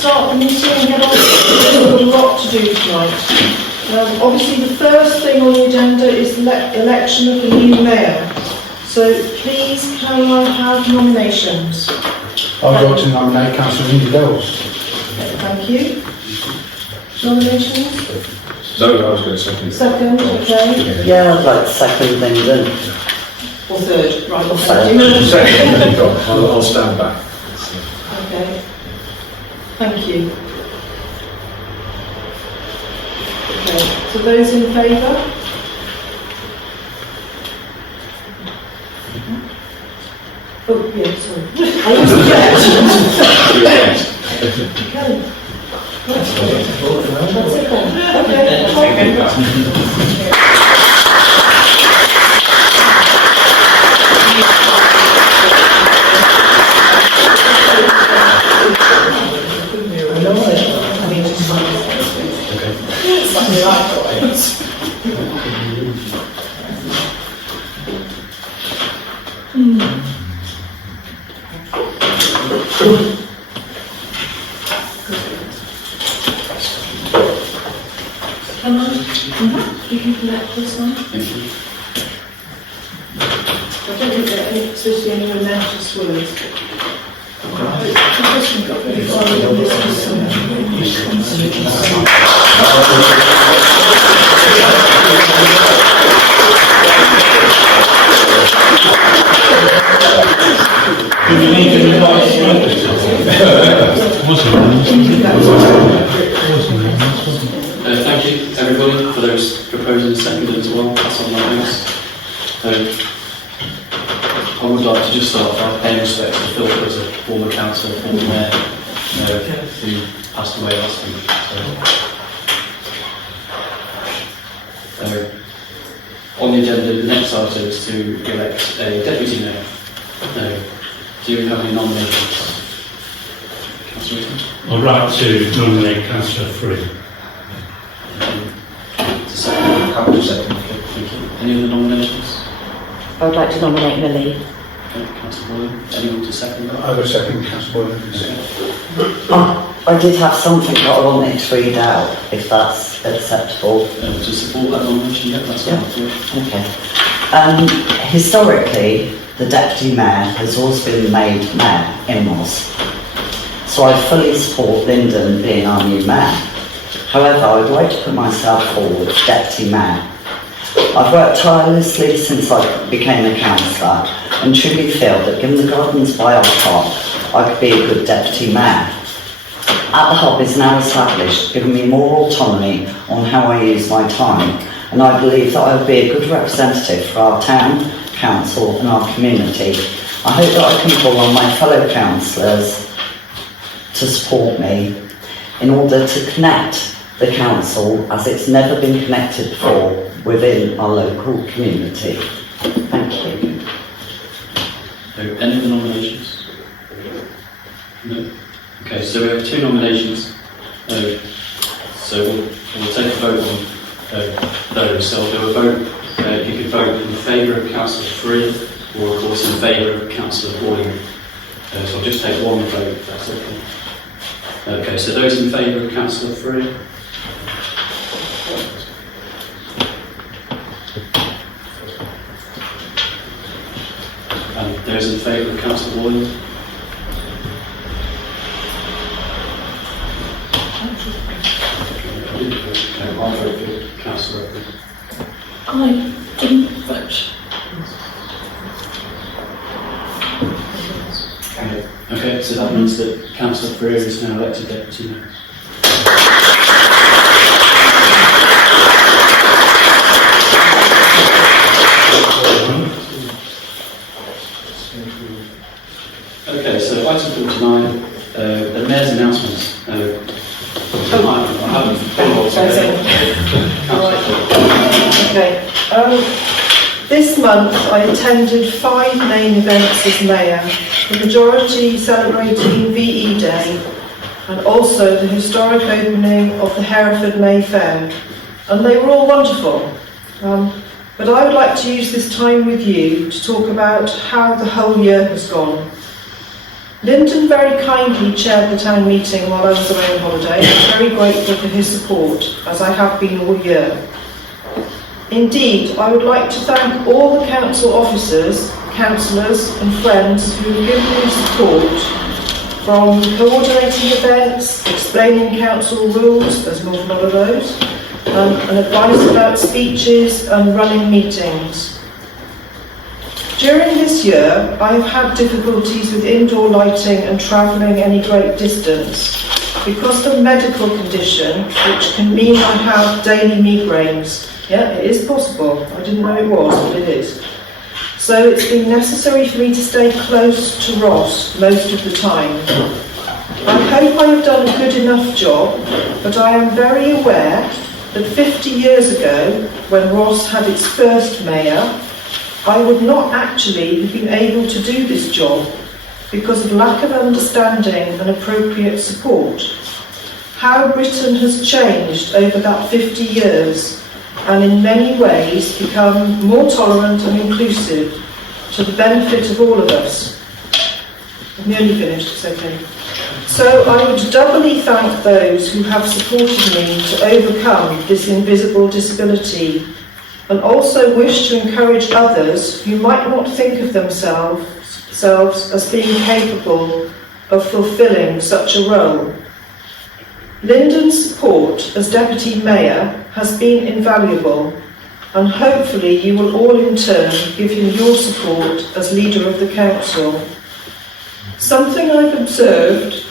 start the meeting and get on. We've got a lot to do tonight. Obviously, the first thing on the agenda is the election of the new mayor. So, please, can I have nominations? I'd like to nominate Councillor Linda Dells. Okay, thank you. Nominations? No, I was going to second. Second, okay. Yeah, I'd like to second Lyndon. Or third, right, or Second, I'll stand back. Okay. Thank you. Okay, so those in favour? Oh, yeah, sorry. I was okay. That's it then. Okay. Can I? You can collect this one. Thank you. I don't think there are supposed to be any momentous words. Thank you everybody for those proposing seconded as well. That's on my list. I would like to just start by paying respect to Phil as a former councillor, former mayor, who passed away last week. On the agenda, the next item is to elect a deputy mayor. Do you have any nominations? Councillor Eaton? I'd like to nominate Councillor Free. Second. Thank you. Any other nominations? I would like to nominate Millie. Okay, Councillor Boylan. Anyone to second that? I would second Councillor Boylan. I did have something that I wanted to read out, if that's acceptable. To support that nomination, yeah, that's fine. Okay. Historically, the deputy mayor has always been made mayor in Moss. So I fully support Lyndon being our new mayor. However, I would like to put myself forward as deputy mayor. I've worked tirelessly since I became a councillor and truly feel that given the gardens by our park, I could be a good deputy mayor. At the Hub is now established, giving me more autonomy on how I use my time, and I believe that I will be a good representative for our town, council and our community. I hope that I can call on my fellow councillors to support me in order to connect the council as it's never been connected before within our local community. Thank you. Any other nominations? No? Okay, so we have two nominations. So we'll take a vote on those. So I'll do a vote. You can vote in favour of Councillor Free or of course in favour of Councillor Boylan. So I'll just take one vote if that's okay. Okay, so those in favour of Councillor Free? And those in favour of Councillor Boylan? Okay, I'll vote for Councillor Oakley. I didn't vote. Okay, so that means that Councillor Freer is now elected deputy mayor. Okay, so item 49, the mayor's announcements. Okay. This month I attended 5 main events as mayor, the majority celebrating VE Day and also the historic opening of the Hereford May Fair, and they were all wonderful. But I would like to use this time with you to talk about how the whole year has gone. Lyndon very kindly chaired the town meeting while I was away on holiday. I'm very grateful for his support, as I have been all year. Indeed, I would like to thank all the council officers, councillors and friends who have given me support, from coordinating events, explaining council rules, there's an awful lot of those, and advice about speeches and running meetings. During this year, I have had difficulties with indoor lighting and travelling any great distance because of a medical condition which can mean I have daily migraines. Yeah, it is possible. I didn't know it was, but it is. So it's been necessary for me to stay close to Ross most of the time. I hope I have done a good enough job, but I am very aware that 50 years ago, when Ross had its first mayor, I would not actually have been able to do this job because of lack of understanding and appropriate support. How Britain has changed over that 50 years and in many ways become more tolerant and inclusive to the benefit of all of us. I'm nearly finished, it's okay. So I would doubly thank those who have supported me to overcome this invisible disability, and also wish to encourage others who might not think of themselves as being capable of fulfilling such a role. Lyndon's support as Deputy Mayor has been invaluable, and hopefully you will all in turn give him your support as leader of the council. Something I've observed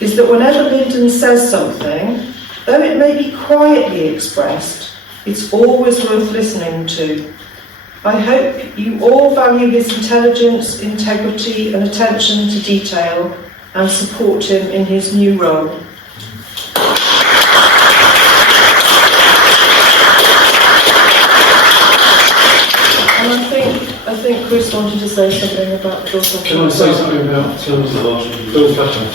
is that whenever Lyndon says something, though it may be quietly expressed, it's always worth listening to. I hope you all value his intelligence, integrity and attention to detail and support him in his new role. And I think Chris wanted to say something about Phil Cutter. Can I say something about Phil Cutter?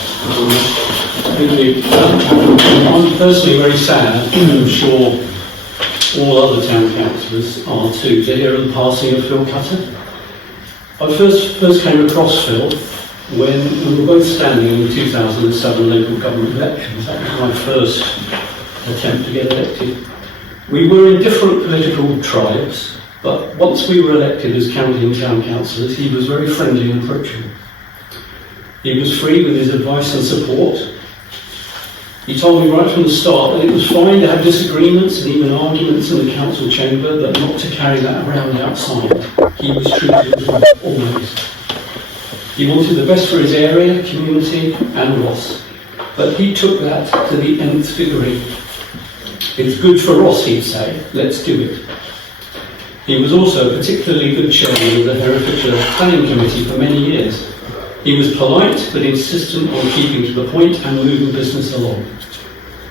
Thank you. I'm personally very sad, I'm sure all other town councillors are too, to hear of the passing of Phil Cutter. I first came across Phil when we were both standing in the 2007 local government elections. That was my first attempt to get elected. We were in different political tribes, but once we were elected as county and town councillors, he was very friendly and approachable. He was free with his advice and support. He told me right from the start that it was fine to have disagreements and even arguments in the council chamber, but not to carry that around outside. He was treated as well, always. He wanted the best for his area, community and Ross, but he took that to the nth degree. It's good for Ross, he'd say, let's do it. He was also a particularly good chairman of the Herefordshire Planning Committee for many years. He was polite but insistent on keeping to the point and moving business along.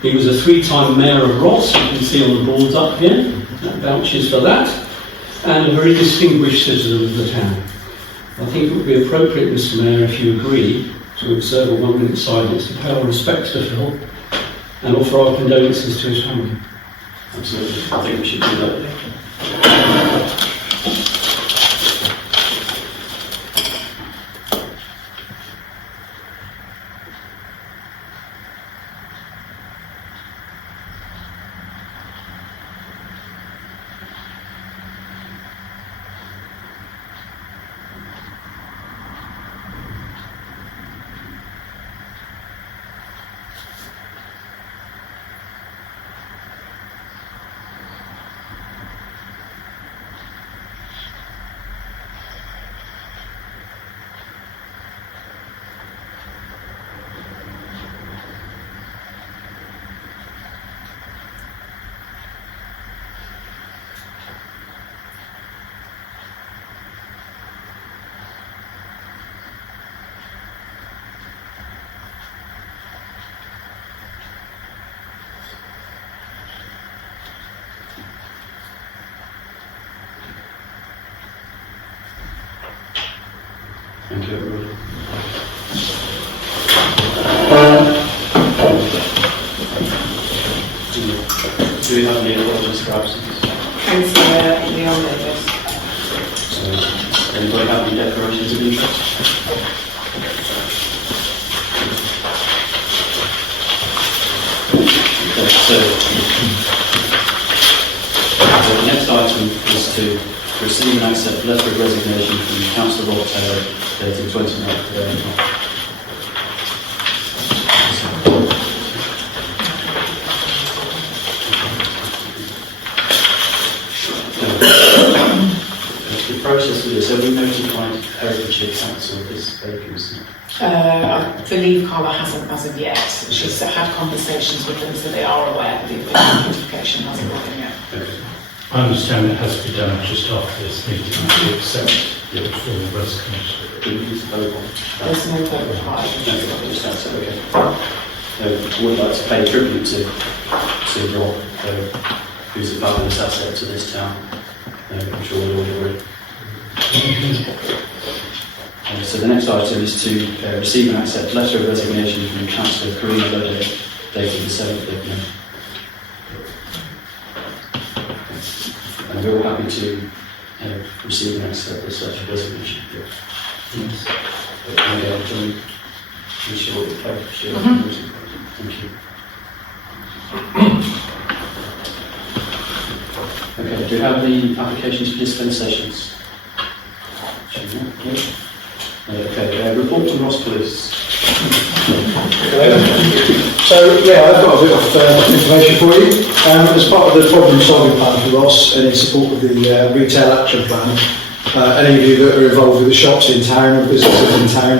He was a 3-time mayor of Ross, you can see on the boards up here, that vouches for that, and a very distinguished citizen of the town. I think it would be appropriate, Mr. Mayor, if you agree, to observe a 1-minute silence to pay our respects to Phil and offer our condolences to his family. Absolutely. I think we should do that. Thank you, everybody. Do we have any apologies for absence? Councillor in the omnibus. So, anybody have any declarations of interest? So the next item is to receive and accept letter of resignation from Councillor Rob Taylor dated 29th of April. The process with this, have we notified Herefordshire Council of this vacancy? I believe Carla hasn't as of yet. She's had conversations with them, so they are aware that the official notification hasn't gone yet. Okay. I understand it has to be done just after this meeting to accept the formal resignation. Do we need to vote on that? There's no vote required. No, just that's it, okay. I would like to pay tribute to Rob, who's a fabulous asset to this town. I'm sure we'll all agree. So the next item is to receive and accept letter of resignation from Councillor Karina Lodeck, dated the 7th of May. And we're all happy to receive and accept this letter of resignation. Yes. Okay, be sure to play. Thank you. Okay, do you have the applications for dispensations? Okay, report to Ross, please. So, yeah, I've got a bit of information for you. As part of the problem-solving plan for Ross and in support of the retail action plan, any of you that are involved with the shops in town or businesses in town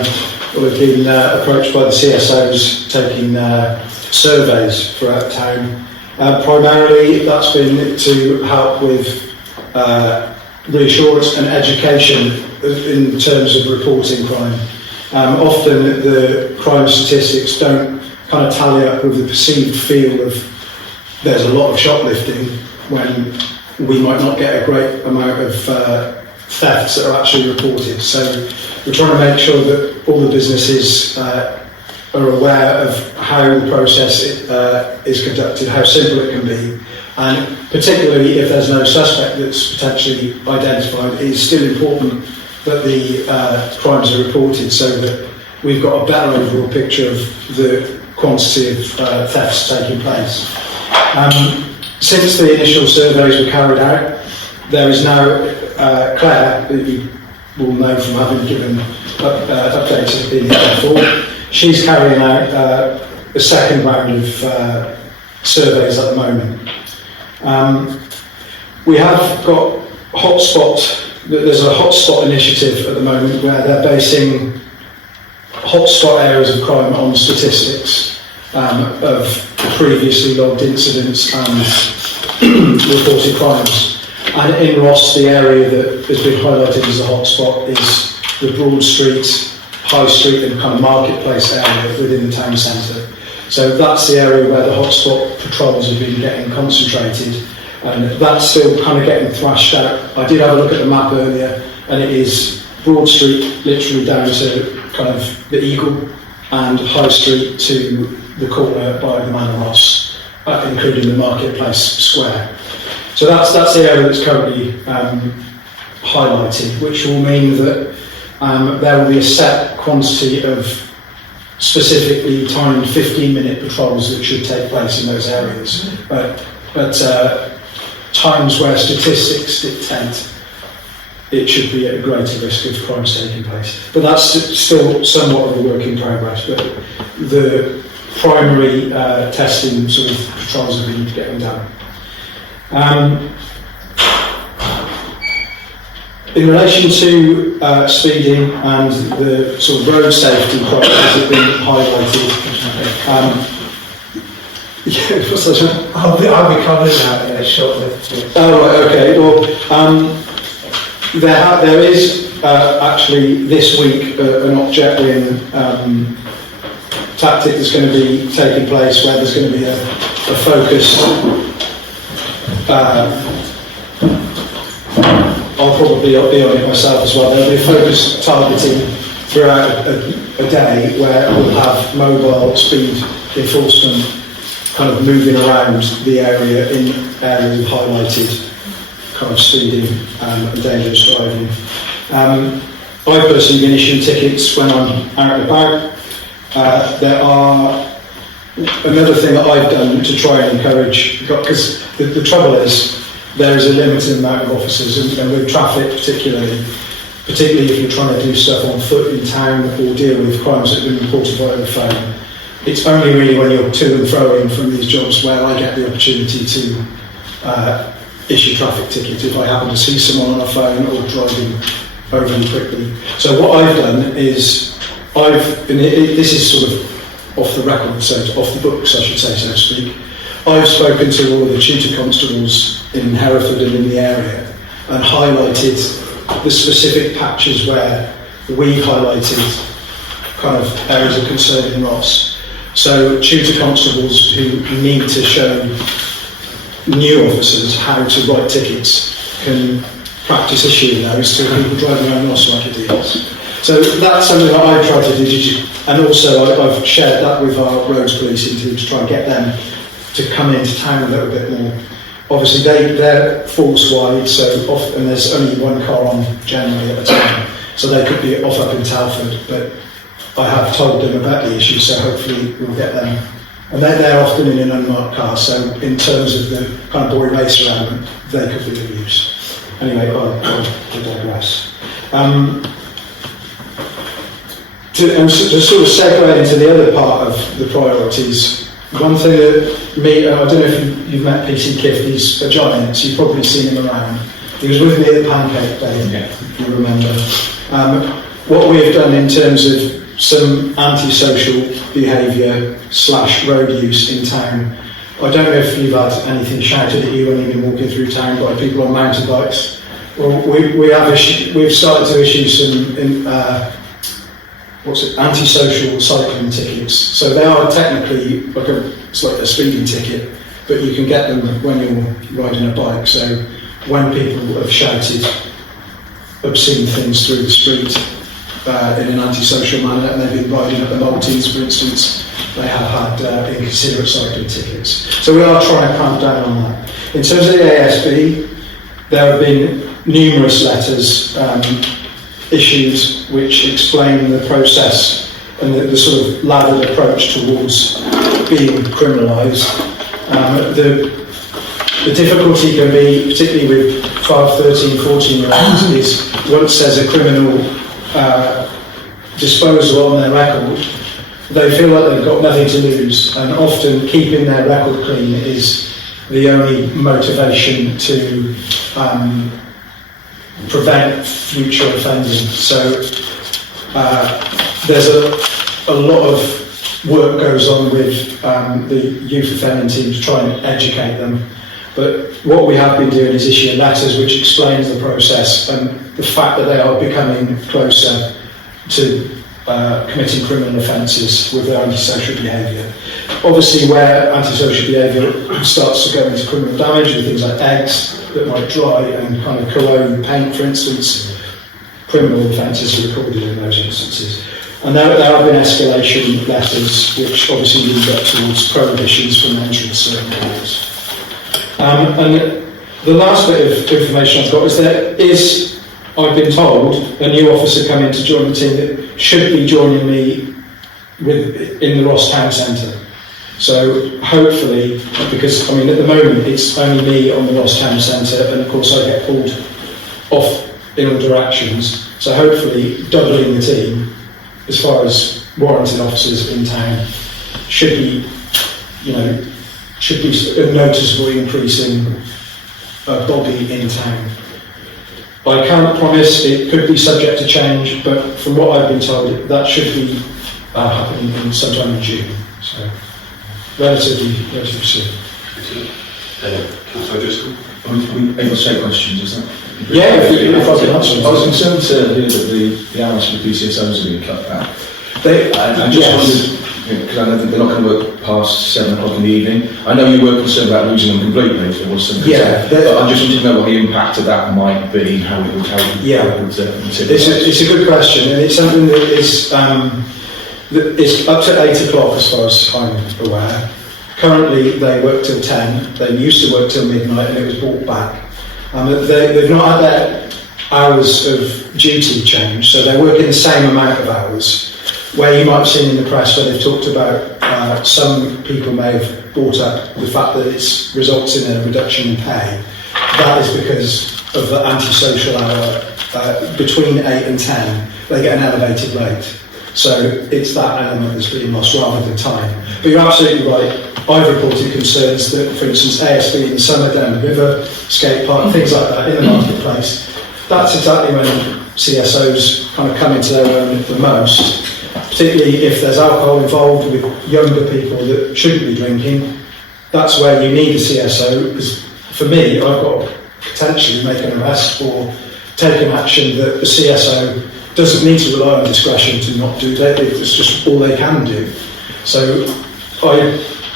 will have been approached by the CSOs taking surveys throughout town. Primarily, that's been to help with reassurance and education in terms of reporting crime. Often the crime statistics don't kind of tally up with the perceived feel of there's a lot of shoplifting when we might not get a great amount of thefts that are actually reported. So we're trying to make sure that all the businesses are aware of how the process is conducted, how simple it can be, and particularly if there's no suspect that's potentially identified, it is still important that the crimes are reported so that we've got a better overall picture of the quantity of thefts taking place. Since the initial surveys were carried out, there is now Claire, that you will know from having given updates in before. She's carrying out the second round of surveys at the moment. We have got there's a hotspot initiative at the moment where they're basing hotspot areas of crime on statistics of previously logged incidents and reported crimes. And in Ross, the area that has been highlighted as a hotspot is the Broad Street, High Street and kind of marketplace area within the town centre. So that's the area where the hotspot patrols have been getting concentrated, and that's still kind of getting thrashed out. I did have a look at the map earlier, and it is Broad Street literally down to kind of the Eagle, and High Street to the corner by the Manor Ross, including the marketplace square. So that's the area that's currently highlighted, which will mean that there will be a set quantity of specifically timed 15-minute patrols that should take place in those areas. But times where statistics dictate it should be at a greater risk of crimes taking place. But that's still somewhat of a work in progress. But the primary testing sort of patrols have been getting done. In relation to speeding and the sort of road safety problems that have been highlighted, I'll be covering that shortly. Oh, right, okay. Well, there is actually this week an object win tactic that's going to be taking place where there's going to be a focused. I'll probably be on it myself as well. There'll be a focused targeting throughout a day where we'll have mobile speed enforcement kind of moving around the area in areas of highlighted kind of speeding and dangerous driving. I've personally been issuing tickets when I'm out and about. There are another thing that I've done to try and encourage, because the trouble is, there is a limited amount of officers, and with traffic particularly if you're trying to do stuff on foot in town or deal with crimes that have been reported via the phone. It's only really when you're to and fro-ing from these jobs where I get the opportunity to issue traffic tickets if I happen to see someone on a phone or driving overly quickly. So what I've done is, this is sort of off the record, so off the books I should say, so to speak. I've spoken to all of the tutor constables in Hereford and in the area and highlighted the specific patches where we've highlighted kind of areas of concern in Ross. So tutor constables who need to show new officers how to write tickets can practice issuing those to people driving around Ross like idiots. So that's something that I've tried to do, and also I've shared that with our roads policing team to try and get them to come into town a little bit more. Obviously they're force wide, so and there's only one car on generally at a time, so they could be off up in Telford, but I have told them about the issue, so hopefully we'll get them. And they're often in an unmarked car, so in terms of the kind of boring race around them, they could be of use. Anyway, I'll digress. To sort of segue into the other part of the priorities, one thing that I don't know if you've met PC Kift, he's a giant, so you've probably seen him around. He was with me at the Pancake Day, if you remember. What we've done in terms of some antisocial behaviour / road use in town, I don't know if you've had anything shouted at you when you've been walking through town by people on mountain-bikes. Well, we've started to issue some antisocial cycling tickets. So they are technically it's like a speeding ticket, but you can get them when you're riding a bike. So when people have shouted obscene things through the street in an antisocial manner, and they've been riding up the Maltese, for instance, they have had inconsiderate cycling tickets. So we are trying to clamp down on that. In terms of the ASB, there have been numerous letters issues which explain the process and the sort of laddered approach towards being criminalised. The difficulty can be, particularly with 12, 13, 14-year-olds, is once there's a criminal disposal on their record, they feel like they've got nothing to lose, and often keeping their record clean is the only motivation to prevent future offending. So there's a lot of work goes on with the youth offending team to try and educate them. But what we have been doing is issuing letters which explains the process and the fact that they are becoming closer to committing criminal offences with their antisocial behaviour. Obviously, where antisocial behaviour starts to go into criminal damage with things like eggs that might dry and kind of corrode paint, for instance, criminal offences are recorded in those instances. And there have been escalation letters which obviously lead up towards prohibitions from entering certain areas. And the last bit of information I've got is there is, I've been told, a new officer coming to join the team that should be joining me in the Ross Town Centre. So hopefully, because I mean at the moment it's only me on the Ross Town Centre, and of course I get pulled off in all directions. So hopefully doubling the team as far as warranted officers in town should be a noticeable increase in a body in town. I can't promise, it could be subject to change, but from what I've been told, that should be happening in sometime in June. So relatively soon. Councillor Driscoll? Are we able to take questions, is that? Yeah, if I can answer. I was concerned to hear that the hours for the PCSOs are being cut back. I just wondered, because I know that they're not going to work past 7 o'clock in the evening. I know you were concerned about losing them completely if there was some concern, but I just wanted to know what the impact of that might be, how it would It's a good question, and it's something that is it's up to 8 o'clock as far as I'm aware. Currently they work till 10, they used to work till midnight and it was brought back. They've not had their hours of duty changed, so they're working the same amount of hours. Where you might have seen in the press where they've talked about some people may have brought up the fact that it results in a reduction in pay. That is because of the antisocial hour. Between 8 and 10, they get an elevated rate. So it's that element that's being lost rather than time. But you're absolutely right. I've reported concerns that, for instance, ASB in the summer down the river, skate park, things like that in the marketplace. That's exactly when CSOs kind of come into their own the most, particularly if there's alcohol involved with younger people that shouldn't be drinking. That's where you need a CSO, because for me, I've got to potentially make an arrest or take an action that the CSO doesn't need to rely on discretion to not do that. It's just all they can do. So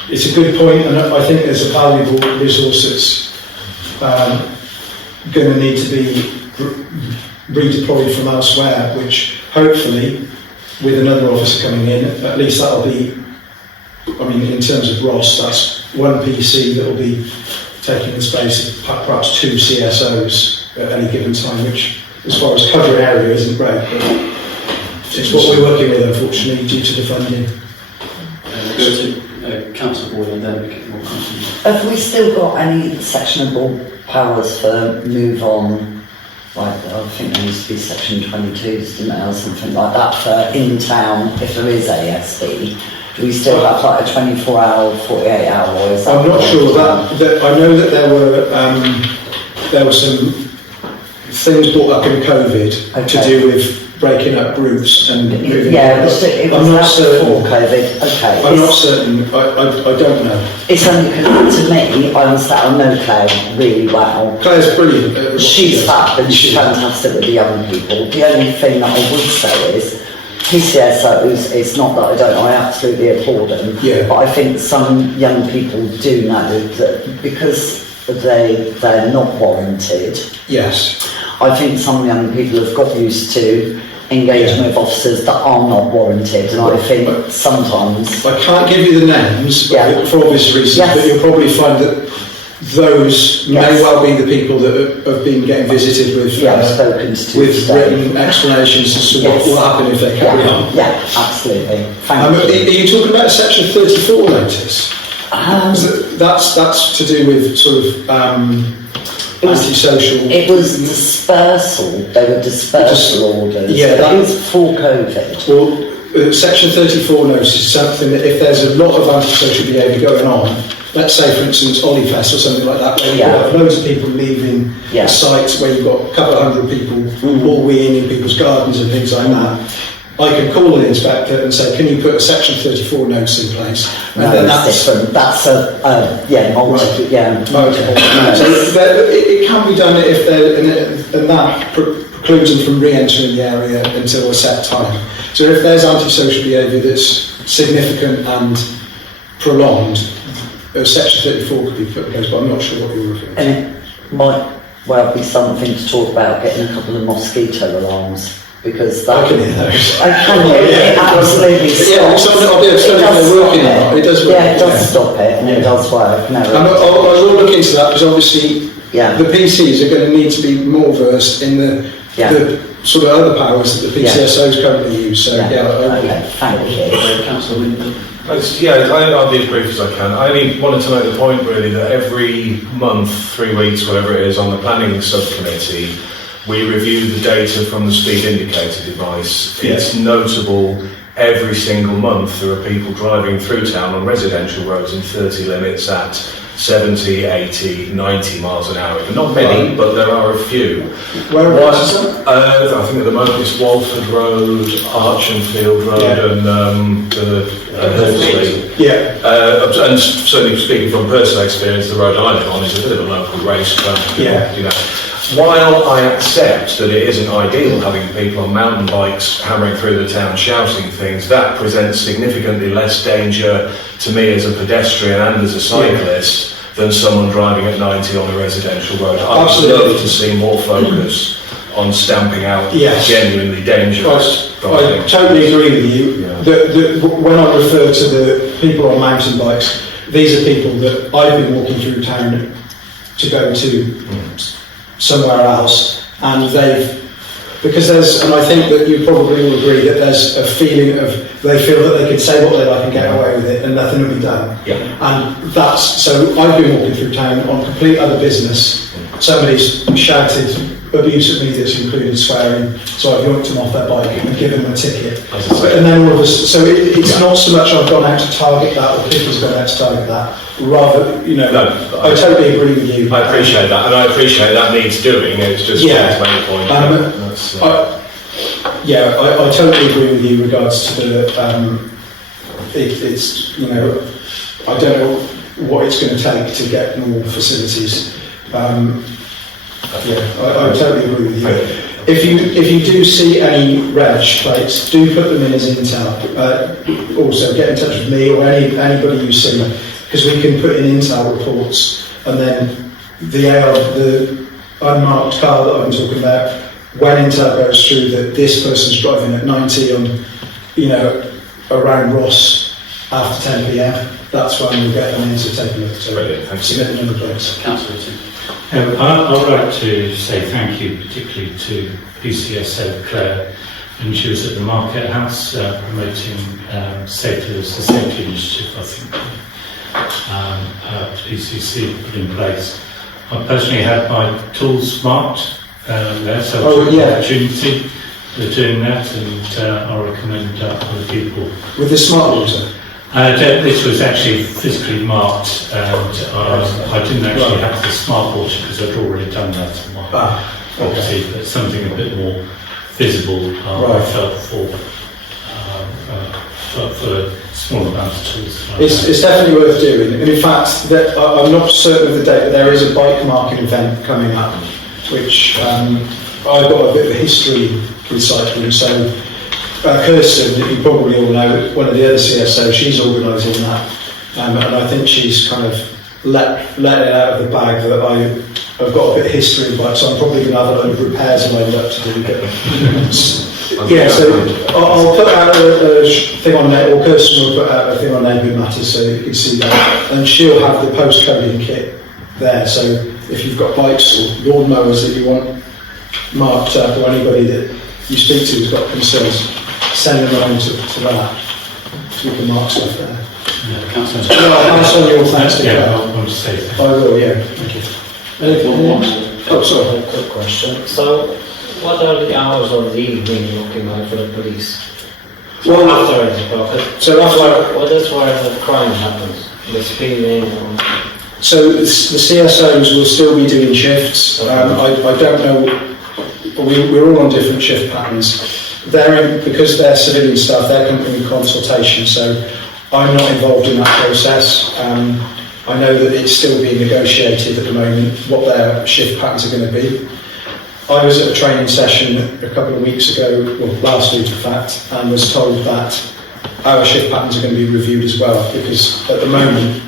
it's a good point, and I think there's a valuable resource that's going to need to be redeployed from elsewhere, which hopefully, with another officer coming in, at least that'll be, I mean, in terms of Ross, that's one PC that will be taking the space of perhaps 2 CSOs at any given time, which, as far as covering area, isn't great, but it's what we're working with, unfortunately, due to the funding. Go to council board and then we get more questions. Have we still got any sectionable powers for move on? Like, I think there used to be section 22s, didn't there, or something like that, for in town, if there is ASB. Do we still have like a 24-hour, 48-hour, or is that? I'm not sure that I know that there were some things brought up in COVID to do with breaking up groups and moving. Yeah, it was I'm not certain. Before COVID. Okay. I'm not certain. I don't know. It's only because to me, I understand. I know Claire really well. Claire's brilliant. At what she She's does. fab and she's fantastic with the young people. The only thing that I would say is PCSOs, it's not that I don't, I absolutely applaud them, Yeah. but I think some young people do know that because they're not warranted, Yes. I think some young people have got used to engaging with officers that are not warranted, and I think sometimes... I can't give you the names for obvious reasons, Yes. but you'll probably find that those may well be the people that have been getting visited with spoken to with written explanations as to what will happen if they carry on. Yeah, absolutely. Are you talking about section 34 notice? That's to do with sort of antisocial. It was dispersal. They were dispersal orders. Yeah, but it was before COVID. Well, section 34 notice is something that if there's a lot of antisocial behaviour going on, let's say, for instance, Olliefest or something like that, where you've got loads of people leaving the sites, where you've got a couple of hundred people all weeing in people's gardens and things like that, I can call the inspector and say, can you put a section 34 notice in place? And no, then that's different. That's multiple. Okay. So it can be done if and that precludes them from re-entering the area until a set time. So if there's antisocial behaviour that's significant and prolonged, section 34 could be put in place, but I'm not sure what you're referring to. And it might well be something to talk about, getting a couple of mosquito alarms, because that... I can hear those. I can hear it, absolutely stops. I'll be able to tell you if they're working or not. It does work. Yeah, it does stop it, and it does work. No, I will look into that, because obviously the PCs are going to need to be more versed in the sort of other powers that the PCSOs currently use. So okay, thank you. Councillor Winton. I'll be as brief as I can. I only wanted to make the point really that every month, 3 weeks, whatever it is, on the planning subcommittee, we review the data from the speed indicator device. It's notable every single month there are people driving through town on residential roads in 30 limits at 70, 80, 90 miles an hour. Not many, but there are a few. Whereabouts is that? I think at the moment it's Walford Road, Archenfield Road and Hursley. And certainly speaking from personal experience, the road I live on is a bit of a local racetrack. You know. While I accept that it isn't ideal having people on mountain bikes hammering through the town shouting things, that presents significantly less danger to me as a pedestrian and as a cyclist than someone driving at 90 on a residential road. I would love to see more focus on stamping out genuinely dangerous driving. I totally agree with you. When I refer to the people on mountain bikes, these are people that I've been walking through town to go to somewhere else, and they've because and I think that you probably will agree that there's a feeling of, they feel that they can say what they like and get away with it and nothing will be done. Yeah. And so I've been walking through town on complete other business. Somebody's shouted abuse at me that's included swearing, so I've yoinked them off their bike and given them a ticket. And then all of us, so it's not so much I've gone out to target that, or Kitty's gone out to target that, rather, I totally agree with you. I appreciate that, and I appreciate that needs doing. It's just to make a point. I totally agree with you regards to the. I don't know what it's going to take to get more facilities. I totally agree with you. If you do see any reg plates, do put them in as intel. Also, get in touch with me or anybody you see, because we can put in intel reports, and then the unmarked car that I'm talking about, when intel goes through that this person's driving at 90 on, around Ross after 10 p.m, that's when we'll get them in to take a look. So submit the number plates. Councillor Tim. I'd like to say thank you particularly to PCSO Claire, and she was at the Market House promoting safety initiative, I think PCC put in place. I personally had my tools marked there, so I took the opportunity of doing that, and I recommend other people. With the smart water? This was actually physically marked, and I didn't actually have the smart water because I'd already done that on my property, but something a bit more visible I felt for small amounts of tools. It's definitely worth doing, and in fact, I'm not certain of the date, but there is a bike marking event coming up, which I've got a bit of a history with cycling, so Kirsten, you probably all know, one of the other CSOs, she's organising that, and I think she's kind of let it out of the bag that I've got a bit of history in bikes, so I'm probably going to have a load of repairs lined up to do. So I'll put out a thing on there, or Kirsten will put out a thing on Neighbourhood Matters so you can see that, and she'll have the postcoding kit there, so if you've got bikes or lawnmowers that you want marked up, or anybody that you speak to who's got concerns, send them around to that. You can mark stuff there. Councillor. I'll send you all thanks to Claire. I want to say thank I will, thank you. Sorry. Quick question. So, what are the hours of the evening looking like for the police? Well, after 8 o'clock. That's where the crime happens. The speeding. So the CSOs will still be doing shifts. I don't know. We're all on different shift patterns. Because they're civilian staff, they're coming in consultation, so I'm not involved in that process. I know that it's still being negotiated at the moment, what their shift patterns are going to be. I was at a training session a couple of weeks ago, well last week in fact, and was told that our shift patterns are going to be reviewed as well, because at the moment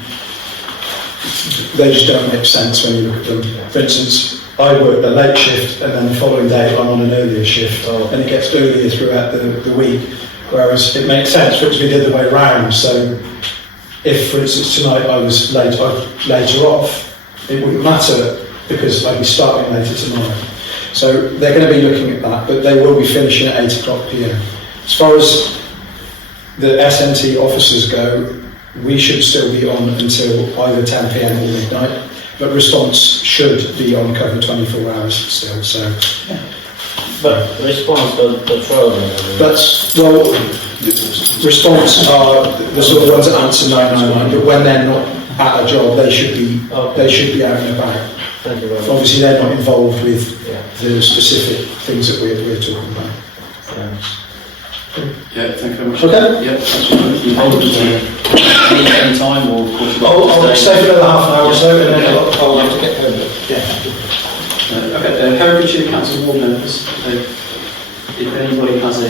they just don't make sense when you look at them. For instance, I work a late shift and then the following day I'm on an earlier shift, and it gets earlier throughout the week, whereas it makes sense for it to be the other way round. So if, for instance, tonight I was later off, it wouldn't matter because I'd be starting later tomorrow. So they're going to be looking at that, but they will be finishing at 8 o'clock p.m. As far as the SMT officers go, we should still be on until either 10 p.m. or midnight. But response should be on cover 24 hours still, so. Yeah. But response, the patrolling. Response are the sort of ones that answer 999, but when they're not at a job, they should be out and about. Thank you very much. Obviously, they're not involved with the specific things that we're talking about. Yeah, thank you very much. Okay. Yeah, thank you. Any time, or of course I'll stay for another half an hour or so, and then I'll have to get home. Okay, Herefordshire Council Ward members. If anybody has a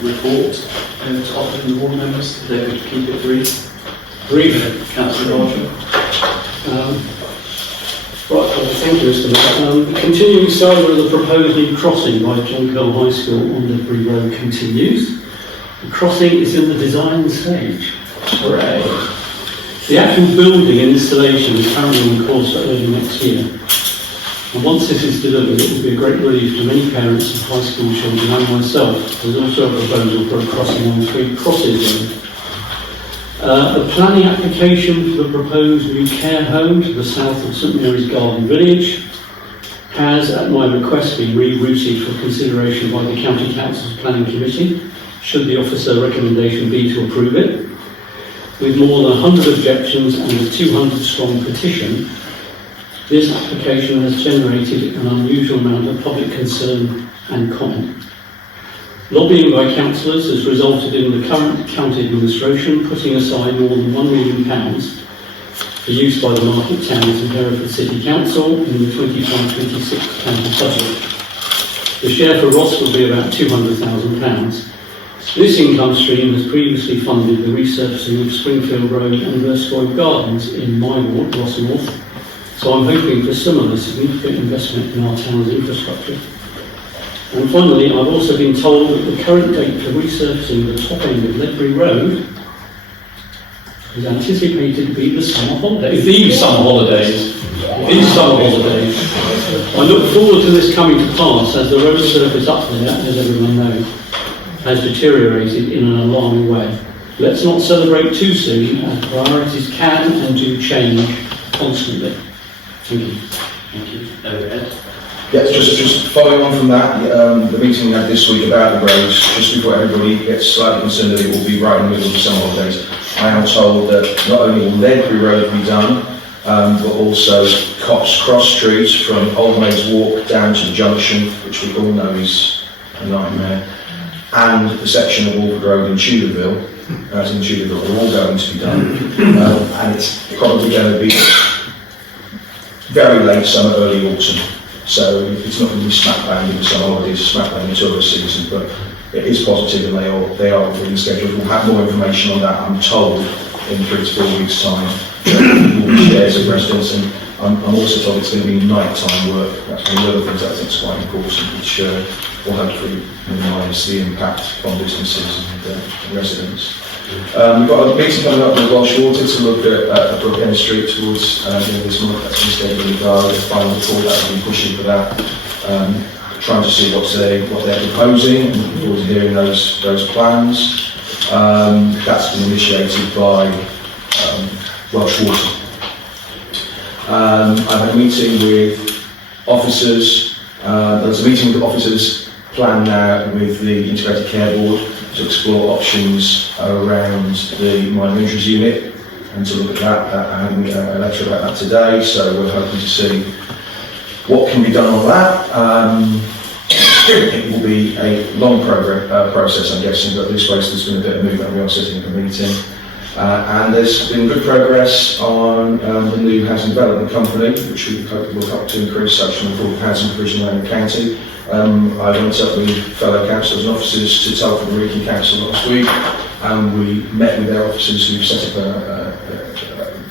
report to offer from the ward members, they could keep it brief. Councillor Roger. Thank you, Mr. Mayor. Continuing saga of the proposed new crossing by John Curl High School on Livery Road continues. The crossing is in the design stage. Hooray! The actual building and installation is currently on course for early next year. And once this is delivered, it will be a great relief to many parents of high school children and myself. There's also a proposal for a crossing on 3 Crosses Road. The planning application for the proposed new care home to the south of St Mary's Garden Village has, at my request, been rerouted for consideration by the County Council's Planning Committee, should the officer recommendation be to approve it. With more than 100 objections and a 200-strong petition, this application has generated an unusual amount of public concern and comment. Lobbying by councillors has resulted in the current county administration putting aside more than £1 million for use by the Market Towns and Hereford City Council in the 25-26 county budget. The share for Ross will be about £200,000. This income stream has previously funded the resurfacing of Springfield Road and Verscoy Gardens in my ward, Ross North, so I'm hoping for similar significant investment in our town's infrastructure. And finally, I've also been told that the current date for resurfacing the top end of Ledbury Road is anticipated to be the summer holidays. These summer holidays. I look forward to this coming to pass, as the road surface up there, as everyone knows, has deteriorated in an alarming way. Let's not celebrate too soon, as priorities can and do change constantly. Thank you. Thank you. Ed? Yeah, just following on from that, the meeting we had this week about the roads, just before everybody gets slightly concerned that it will be right in the middle of the summer holidays, I am told that not only will Ledbury Road be done, but also Cops Cross Street from Old Maids Walk down to the junction, which we all know is a nightmare, and the section of Walford Road in Tudorville, as in Tudorville, are all going to be done. And it's probably going to be very late summer, early autumn. So it's not going to be smack bang in the summer holidays, smack bang in tourist season, but it is positive and they are within the schedule. We'll have more information on that, I'm told, in 3 to 4 weeks' time. There will be shares of residents, and I'm also told it's going to be night-time work. That's one of the other things I think is quite important, which will hopefully minimise the impact on businesses and residents. We've got a meeting coming up with Welsh Water to look at Brookend Street towards the end of this month. That's been scheduled in the final report that has been pushing for that. Trying to see what they're proposing, and looking forward to hearing those plans. That's been initiated by Welsh Water. I've had a meeting with officers. There's a meeting with officers planned now with the Integrated Care Board to explore options around the minor injuries unit and to look at that. I had a lecture about that today, so we're hoping to see what can be done on that. It will be a long process, I'm guessing, but at least there's been a bit of movement. We are sitting at a meeting. And there's been good progress on the new housing development company, which we hope will help to increase social and affordable housing provision around the county. I went up with fellow councillors and officers to Telford and Wrekin Council last week, and we met with their officers who set up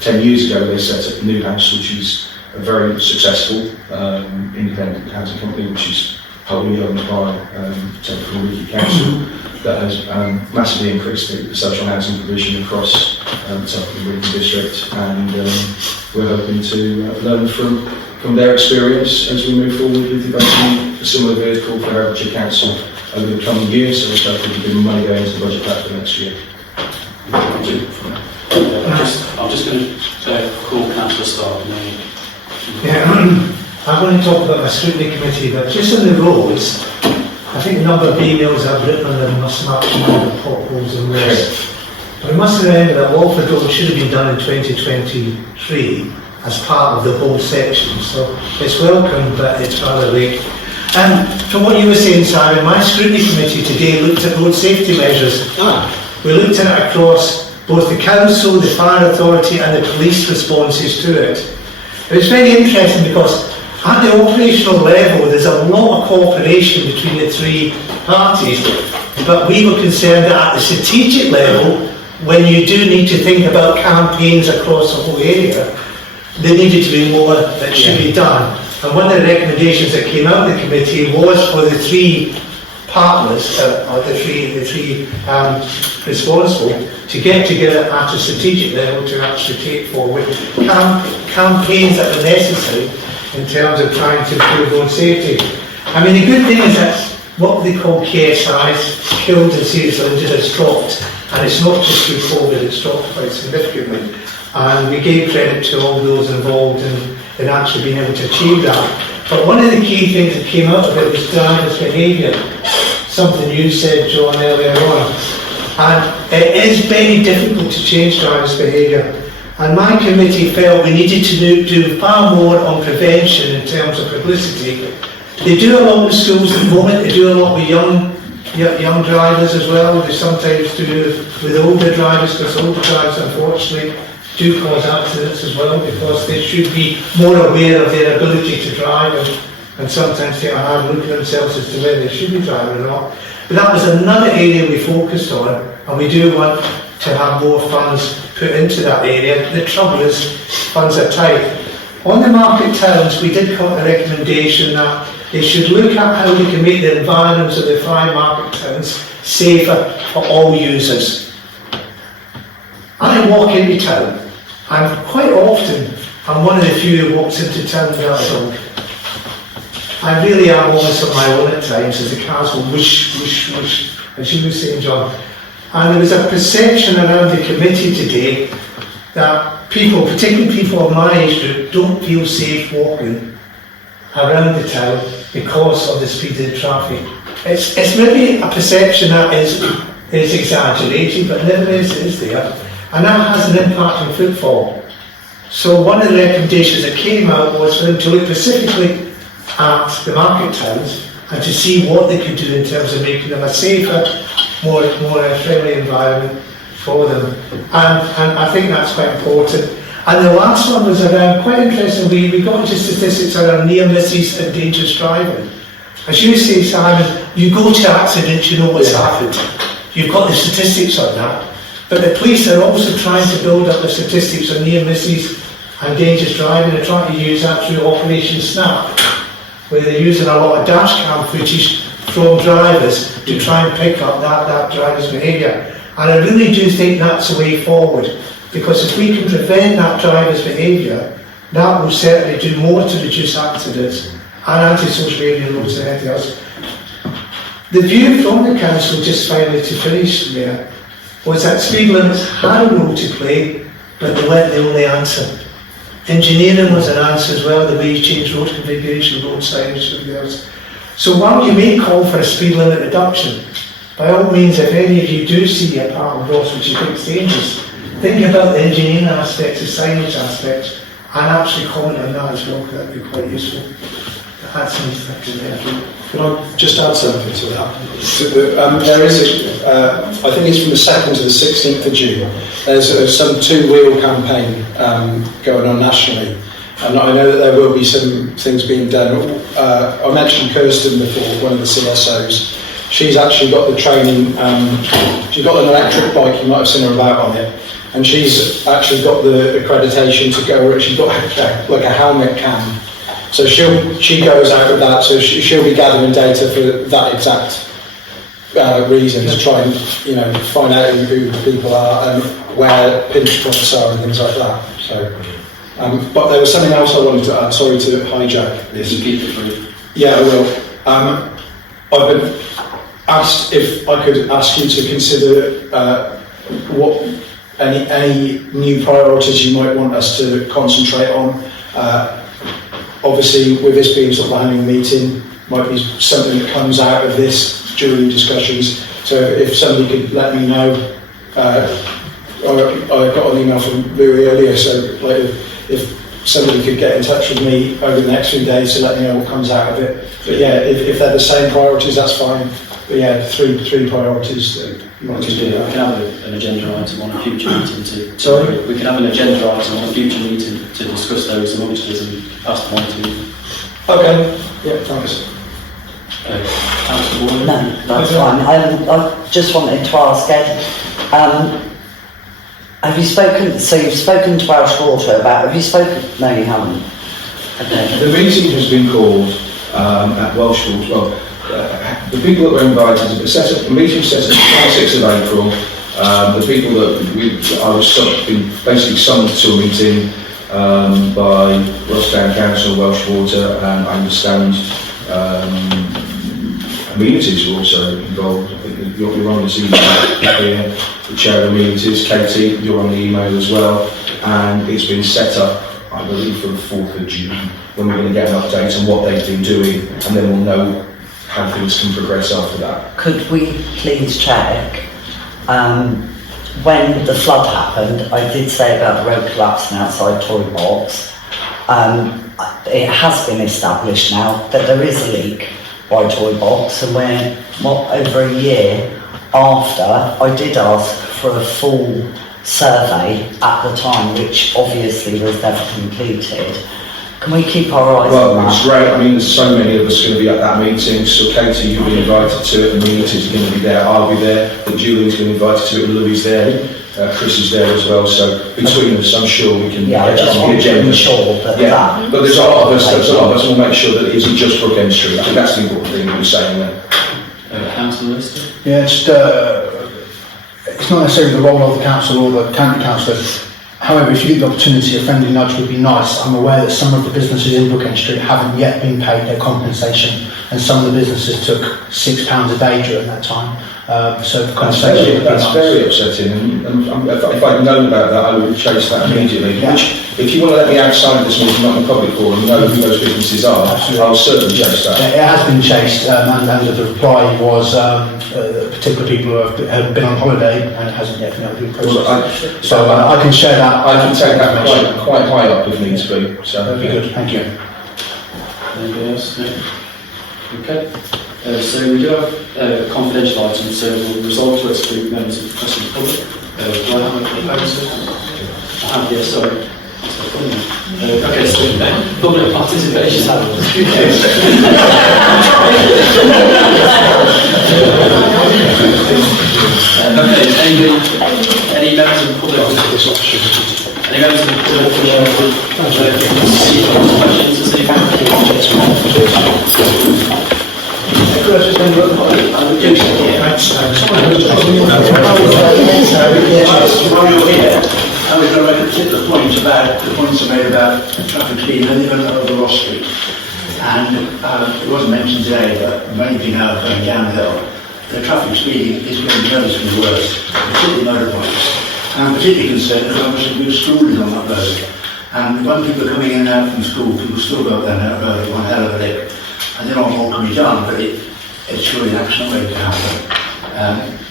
10 years ago. They set up a new house, which is a very successful independent housing company, which is wholly owned by Telford and Wrekin Council. That has massively increased the social housing provision across the Telford and Wrekin district, and we're hoping to learn from their experience as we move forward with developing a similar vehicle for Herefordshire Council over the coming years. So we're hoping to give money going into the budget back for next year. I'm just going to call Councillor Stark. Yeah, I'm going to talk about my scrutiny committee, but just on the roads, I think the number of emails I've written on them must match the number of potholes and risks. But I must remember that Walford Road should have been done in 2023 as part of the whole section, so it's welcome, but it's rather late. And from what you were saying, Simon, my scrutiny committee today looked at road safety measures. We looked at it across both the council, the fire authority and the police responses to it. It was very interesting because at the operational level there's a lot of cooperation between the three parties, but we were concerned that at the strategic level, when you do need to think about campaigns across the whole area, there needed to be more that should be done. And one of the recommendations that came out of the committee was for the three partners, or the three responsible, to get together at a strategic level to actually take forward campaigns that are necessary in terms of trying to improve road safety. I mean, the good thing is that what they call KSIs, killed and seriously injured, has dropped, and it's not just through COVID, it's dropped quite significantly. And we gave credit to all those involved in actually being able to achieve that. But one of the key things that came out of it was drivers' behaviour, something you said, John, earlier on. And it is very difficult to change drivers' behaviour. And my committee felt we needed to do far more on prevention in terms of publicity. They do a lot with schools at the moment, they do a lot with young drivers as well. They sometimes do with older drivers, because older drivers unfortunately do cause accidents as well, because they should be more aware of their ability to drive and sometimes take a hard look at themselves as to whether they should be driving or not. But that was another area we focused on, and we do want to have more funds put into that area. The trouble is, funds are tight. On the market towns, we did come to a recommendation that they should look at how we can make the environments of the 5 market towns safer for all users. I walk into town, and quite often I'm one of the few who walks into town without a dog. I really am almost on my own at times as the cars will whoosh, whoosh, whoosh, as you were saying, John. And there was a perception around the committee today that people, particularly people of my age group, don't feel safe walking around the town because of the speed of the traffic. It's maybe a perception that is exaggerated, but nevertheless it is there. And that has an impact on footfall. So one of the recommendations that came out was for them to look specifically at the market towns and to see what they could do in terms of making them a safer, more friendly environment for them. And I think that's quite important. And the last one was around, quite interesting, we got into statistics around near misses and dangerous driving. As you say, Simon, you go to accidents, you know what's happened. You've got the statistics on that. But the police are also trying to build up the statistics on near misses and dangerous driving. They're trying to use that through Operation Snap, where they're using a lot of dash cam footage from drivers to try and pick up that driver's behaviour. And I really do think that's the way forward, because if we can prevent that driver's behaviour, that will certainly do more to reduce accidents and antisocial behaviour laws than anything else. The view from the council, just finally to finish there, was that speed limits had a role to play, but they weren't the only answer. Engineering was an answer as well, the way you change road configuration, road signage, and everything else. So while you may call for a speed limit reduction, by all means, if any of you do see a part of Ross which you think is dangerous, think about the engineering aspects, the signage aspects, and actually comment on that as well, because that would be quite useful. Add some stuff to there. Can I just add something to that? There is, I think it's from the 2nd to the 16th of June, there's some two-wheel campaign going on nationally. And I know that there will be some things being done. I mentioned Kirsten before, one of the CSOs. She's actually got the training, she's got an electric bike, you might have seen her about on it. And she's actually got the accreditation to go, she's got like a helmet cam. So she goes out with that, so she'll be gathering data for that exact reason, to try and find out who the people are and where pinch points are and things like that. So, but there was something else I wanted to add. Sorry to hijack this. Yeah, I will. I've been asked if I could ask you to consider what any new priorities you might want us to concentrate on. Obviously, with this being sort of a annual meeting, might be something that comes out of this during discussions. So if somebody could let me know, I got an email from Louis earlier, so like if somebody could get in touch with me over the next few days to let me know what comes out of it. But yeah, if they're the same priorities, that's fine. But yeah, three priorities that you want to do. We can have an agenda item on a future meeting to. Sorry? We can have an agenda item on a future meeting to discuss those amongst us and pass them on to you. Okay. Yeah, thanks. Councillor Warren? No, that's fine. I just wanted to ask Ed, have you spoken, so you've spoken to Welsh Water about, have you spoken, no you haven't. Okay. The meeting has been called at Welsh Water. Well, the people that were invited, the meeting set up on the 26th of April. The people that I was basically summoned to a meeting. by Ross-on-Wye Council, Welsh Water, and I understand amenities were also involved. I think you're on this email here, the chair of amenities, Katie, you're on the email as well, and it's been set up, I believe, for the 4th of June, when we're going to get an update on what they've been doing, and then we'll know how things can progress after that. Could we please check, when the flood happened, I did say about the road collapsing outside Toy Box. It has been established now that there is a leak by Toy Box, and we're not over a year after. I did ask for a full survey at the time, which obviously was never completed. Can we keep our eyes on that? It's great. I mean, there's so many of us going to be at that meeting. So Katie, you've been invited to it. Amenities are going to be there. I'll be there. But Julie's been invited to it. Louis there. Chris is there as well. So between us, I'm sure we can Yeah, I get just on want the to agenda. ensure that that... But there's a lot of us. There's a lot of us. We'll make sure that it isn't just Brookend Street. I think that's the important thing that you're saying there. Councillor Lister? Yeah, it's not necessarily the role of the council or the county councillors. However, if you get the opportunity, a friendly nudge would be nice. I'm aware that some of the businesses in Brookend Street haven't yet been paid their compensation, and some of the businesses took £6 a day during that time. So the compensation would be That's nice. very upsetting, and if I'd known about that, I would have chased that immediately. Yeah. Which, if you want to let me outside this meeting, not in public forum, know who those businesses are, Absolutely. I'll certainly chase that. It has been chased, and the reply was particular people who have been on holiday and it hasn't yet been processed. So I can share that. I can take that quite high up if needs be. So That'd be good. Thank you. Anybody else? No? Okay. So we do have confidential items, so we'll resolve to exclude members of the press and public. Do I have a proposal? Yes, sorry. Okay, so public participation. Okay, any members of the public? Any members of the public questions this evening? I was going to make a particular point about the points I made about traffic speed and even over Ross Street. And it wasn't mentioned today, but many of you know going downhill, the traffic speeding is getting noticeably worse, particularly motorbikes. And I'm particularly concerned because obviously we've school is on that road. And when people are coming in and out from school, people still go down that road one hell of a lick. I don't know what more can be done, but it's surely an action way to happen.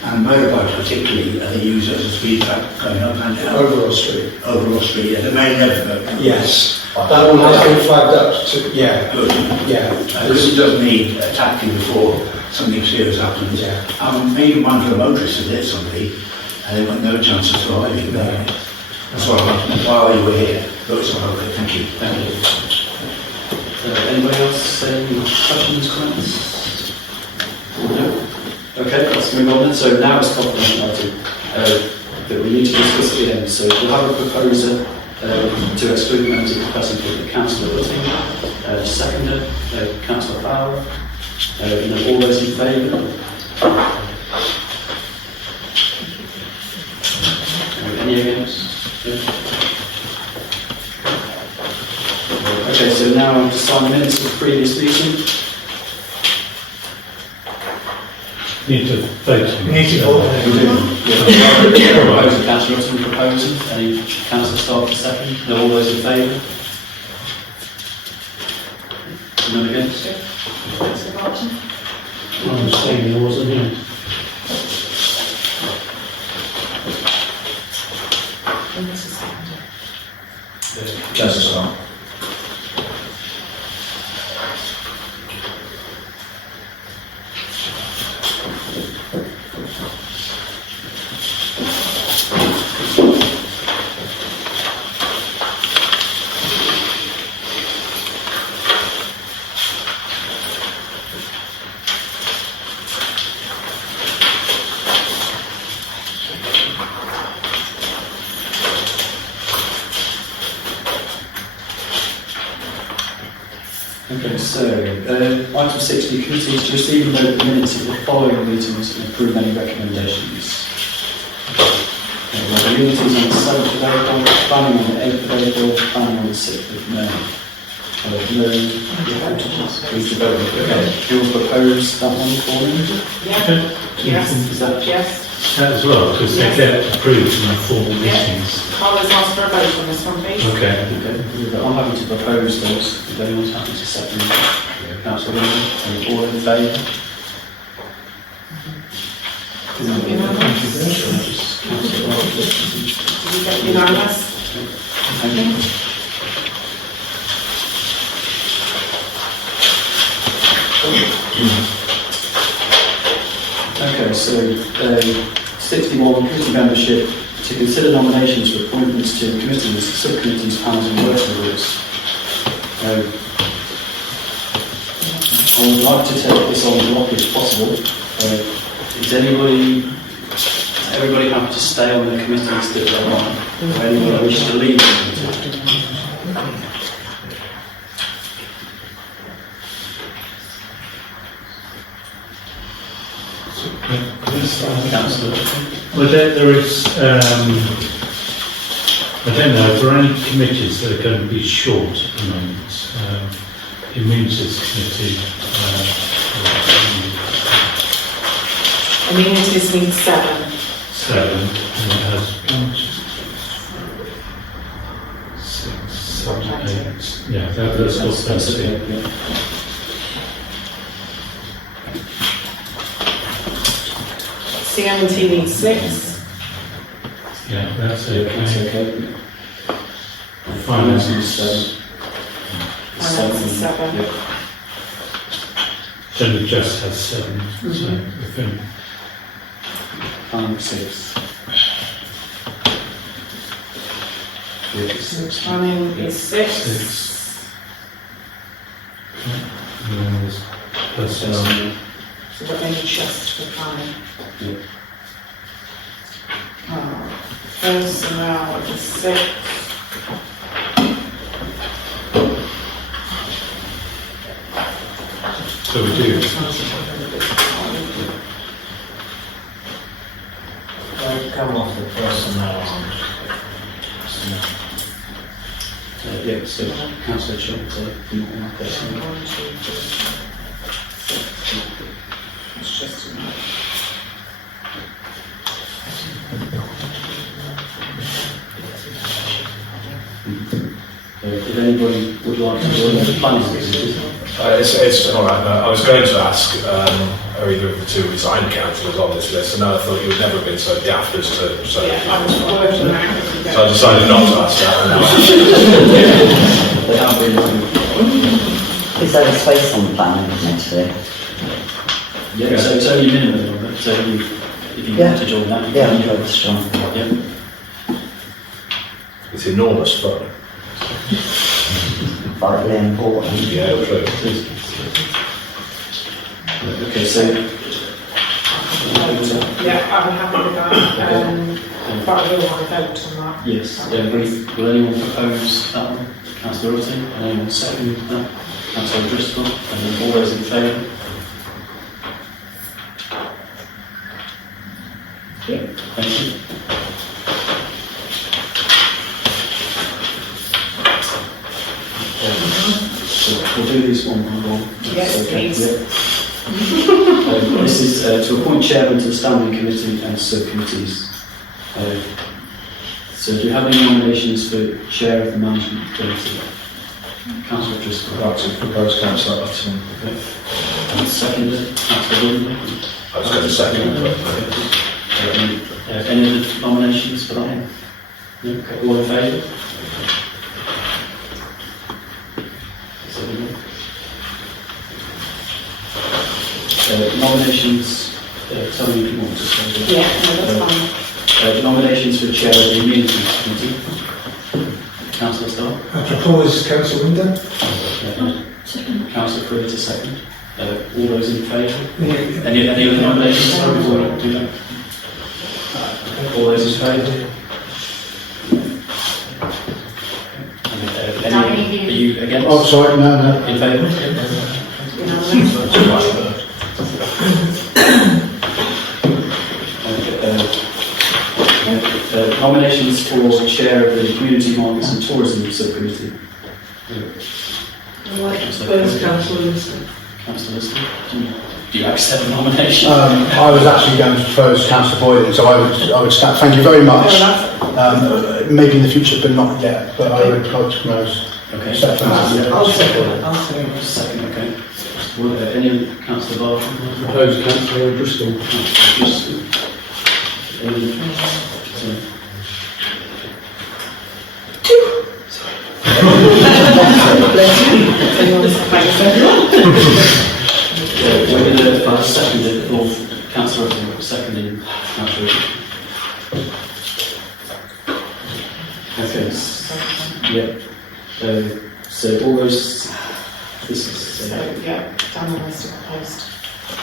And motorbikes particularly, they use it as a speed trap going up and down. Overall Street. Overall Street, at the main road. Yes. That one has been flagged up to, yeah. Good. Yeah. Because it does need attacking before something serious happens. Yeah. Even one for a motorist has hit somebody, and they've got no chance of surviving. That's why I wanted, while you were here. But it's all okay, thank you. Thank you. Anybody else? Any questions, comments? No? Okay, let's move on then. So now it's confidential item that we need to discuss at the end. So we'll have a proposer to exclude members of the press and public. Councillor Whitting, seconder, Councillor Fowler. All those in favour? Any against? No? Okay, so now I'm just sign the minutes of the previous meeting. Need to vote. Need to vote. Proposal, Councillor Russell proposing. Any councillor start for second? No, all those in favour? None against? Councillor Barton? I'm saying I wasn't here. And this is seconded. Councillor Scott. Okay, so item 60, committees to receive and vote the minutes of the following meetings and approve any recommendations. Anybody Communities on the 7th of April, planning on the 8th of April, planning on the 6th of May. Okay, do you propose that one for me? Yeah. Yes. Is that Yes. That as well, because they get approved in the formal Yeah. meetings. Carla's asked for a vote on this one, please. Okay. Okay, I'm happy to propose those, if anyone's happy to second. Councillor Wilson, all in favour? Unanimous? Did you get unanimous? Thank you. Okay, so 61, committee membership, to consider nominations for appointments to committees, subcommittees, panels and working groups. I would like to take this on block if possible. Is everybody happy to stay on the committees that they're on? Or anyone wish to leave the committee? Councillor. Well, there is, I don't know, if there are any committees that are going to be short at the moment. Immunities Committee. Immunities means 7. 7, and it has 1, 2, 6, 7, 8. Yeah, that's got plenty. CM&T needs 6. Yeah, that's That's okay. okay. Finance is Finance is 7. Yeah. Generally just has 7, so I think. 6. Planning is 6. 6. And then there's personnel. So we're only just for planning. Yeah. Personnel is 6. So we do. Come off the personnel. Yeah, so Councillor Shaw, so you want that person? 1, 2, 3. It's just enough. If anybody would like to join the planning committee, It's all right. I was going to ask, are either of the two resigned councillors on this list? And I thought you would never have been so daft as to say. Yeah, I was working out. So I decided not to ask that. they have been. Is there a space on the planning committee? Yeah, so it's only minimum of it. So if you Yeah. want to join that, you Yeah, can. I'm registered. Yeah. It's enormous fun. Vitally important. Yeah, true. Okay, so Yeah, I'm happy with that. But I will want to vote on that. yes, will anyone propose that one? Councillor Wilson, and anyone second that? Councillor Driscoll, and then all those in favour? Yeah, thank you. So we'll do these one by one. Yes, Okay, please. yeah. This is to appoint chairman to the standing committee and subcommittees. So do you have any nominations for chair of the management committee? Councillor Driscoll. I'd like to propose Councillor Upton. And seconded, Councillor Windley. I was going to second, but Any other nominations for that one? No? Okay, all in favour? Nominations, tell me if you want to say that. Yeah, no, that's fine. Nominations for chair of the immunity committee. Councillor Starr. I propose Councillor Wyndham. Councillor Pruitt to second. All those in favour? Yeah. Any other nominations? Sorry, before I do that. All those in favour? Are you against? Oh, sorry, no. In favour? Nominations for chair of the Community Markets and Tourism Subcommittee. I'd like to propose Councillor Lister. Councillor Lister, do you accept the nomination? I was actually going to propose Councillor Boylan, so I would stand. Thank you very much. Maybe in the future, but not yet. But I would like to propose. Okay. I'll second it. Second, okay. Any Councillor Barton? Proposed Councillor Bristol. Bristol. We're going to second it, or Councillor seconding Councillor. Okay. Yeah. So all those. This is. Yeah, Daniel has to proposed.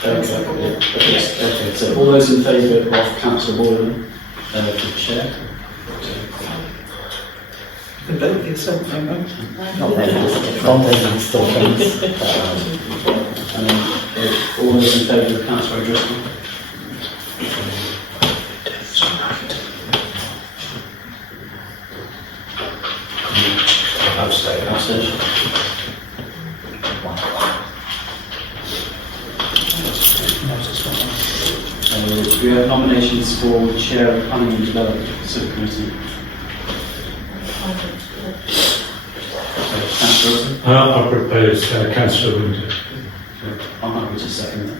Okay. So all those in favour of Councillor Boylan for chair. I don't think so. Not very different, still things. All those in favour of Councillor Driscoll. Abstention. We have nominations for chair of Planning and Development Subcommittee. Councillor. I propose Councillor Winter. I'm happy to second that.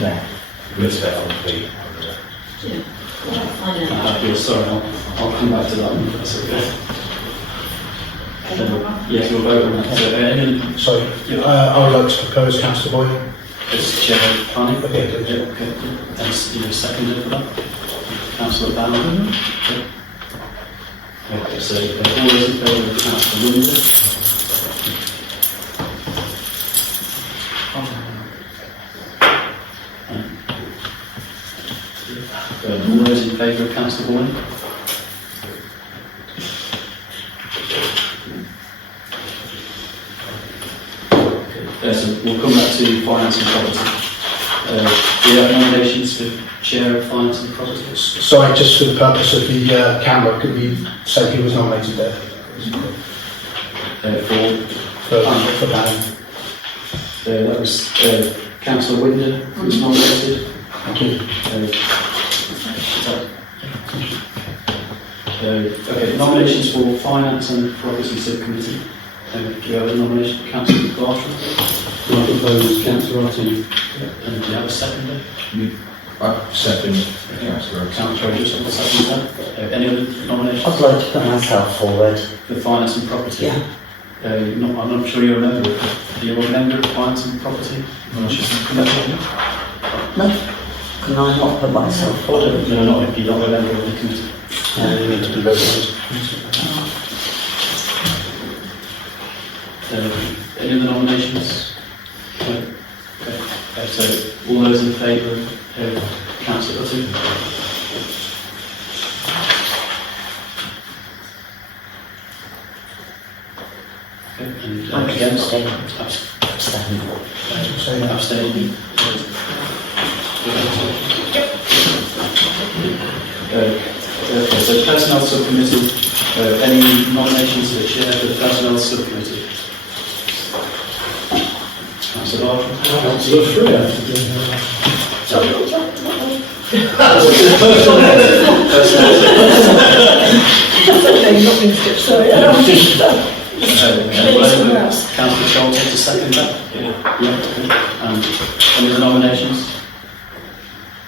Yeah. Missed that on the. I'm happy, sorry, I'll come back to that one, that's okay. Yes, we'll vote on that. So, Sorry, I would like to propose Councillor Boylan. as chair of planning. Okay, please. Okay. And you seconded for that? Councillor Ballard? Okay. Okay, so all those in favour of Councillor Windsor? All those in favour of Councillor Boylan? So we'll come back to finance and property. Do you have nominations for chair of finance and property? Sorry, just for the purpose of the camera, could we say who was nominated there? For planning. That was Councillor Winder who was nominated. Thank you. Okay, nominations for finance and property subcommittee. Do you have a nomination for Councillor Barton? I propose Councillor Otting. And do you have a seconder? Second. Councillor Richardson, second that. Any other nominations? I'd like to put myself forward. For finance and property? Yeah. I'm not sure you're a member. Are you a member of finance and property? No. Can I not put myself forward? No, not if you're not a member of the committee. You need to be voted. Any other nominations? No? Okay. So all those in favour of Councillor Otting? Okay. And against? Abstaining. Okay, so personnel subcommittee, any nominations for the chair for the personnel subcommittee? Councillor Barton? Councillor Freer. Councillor Scholz to second that? Yeah. And any other nominations?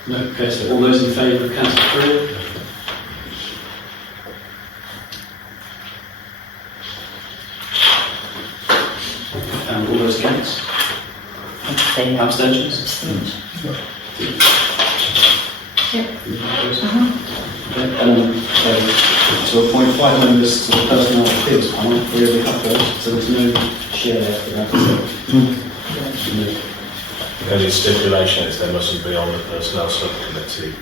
No. Okay, so all those in favour of Councillor Freer? And all those against? Abstentions? To appoint 5 members to the personnel appeals panel, 3 of the couple, so there's no chair for that. The only stipulation is they mustn't be on the personnel subcommittee.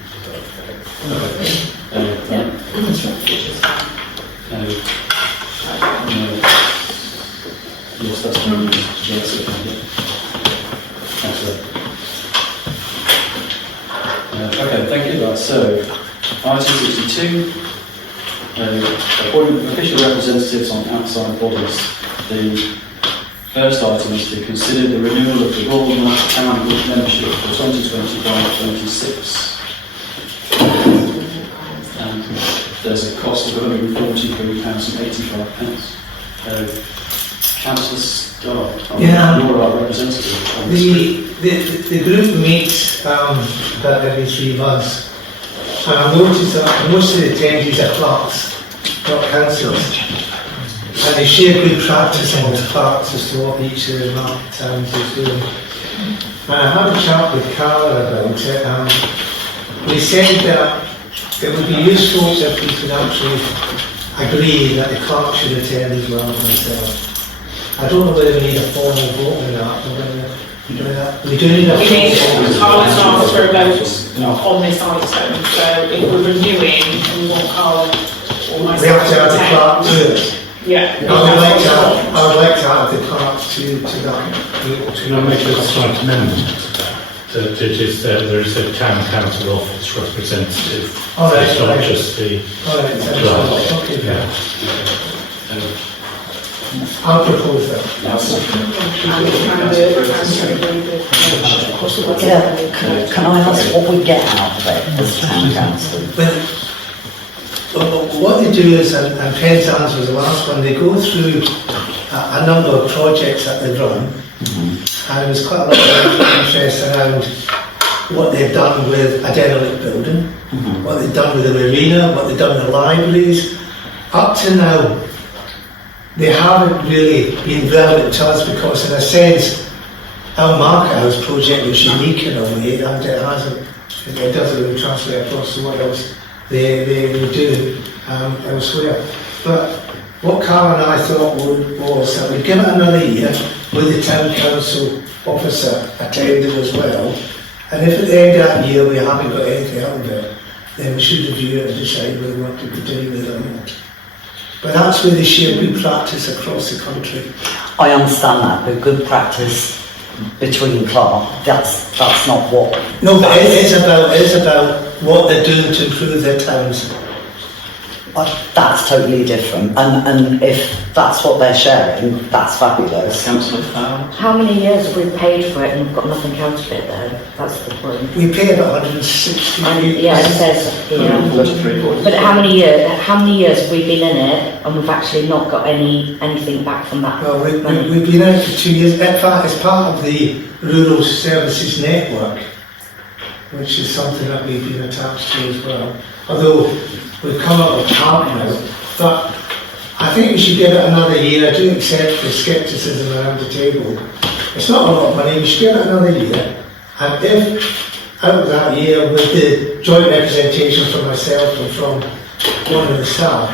Yes, that's one. Yes, Okay, thank you. Right, so, item 62, appointment of official representatives on outside bodies. The first item is to consider the renewal of the Royal North Town Group membership for 2025-26. And there's a cost of £143.85. Councillor Starr, you're our representative. The group meets about every 3 months, and I've noticed that most of the attendees are clerks, not councillors, and they share good practice amongst clerks as to what each of the market towns is doing. And I had a chat with Carla about it, and we said that it would be useful if we could actually agree that the clerk should attend as well as myself. I don't know whether we need a formal vote on that, or whether we do that. We do need a We need, formal Carla's asked for a vote No. on this item, so if we're renewing, we want Carla or We myself have to have the clerk do it. Yeah. I would like to have the clerk to that. Can I make a slight amendment to that? That it is there is a town council office representative. All right, It's not right. just the All right, clerk. okay. Yeah. I'll propose that. Can I ask what we get out of it as town council? Well, what they do is, and Penzance was the last one, they go through a number of projects that they've run, and there's quite a lot of interest around what they've done with a derelict building, what they've done with the marina, what they've done with the libraries. Up to now, they haven't really been relevant to us because, in a sense, our Market House project was unique in a way, and it doesn't really translate across to what else they do elsewhere. But what Carl and I thought was that we'd give it another year with the town council officer attending as well, and if at the end of that year we haven't got anything out of it, then we should review it and decide whether we want to continue with it or not. But that's where they share good practice across the country. I understand that, but good practice between clerk, that's not what... No, but it is about what they're doing to improve their towns. That's totally different, and if that's what they're sharing, that's fabulous. Councillor Fowler? How many years have we paid for it and we've got nothing out of it though? That's the point. We pay about 160. Yeah, it says here. But how many years have we been in it and we've actually not got anything back from that? Well, money? we've been in it for 2 years. In fact, it's part of the Rural Services Network, which is something that we've been attached to as well. Although we've come up with part now, but I think we should give it another year. I do accept the scepticism around the table. It's not a lot of money, we should give it another year. And if out of that year, with the joint representation from myself and from one of the staff,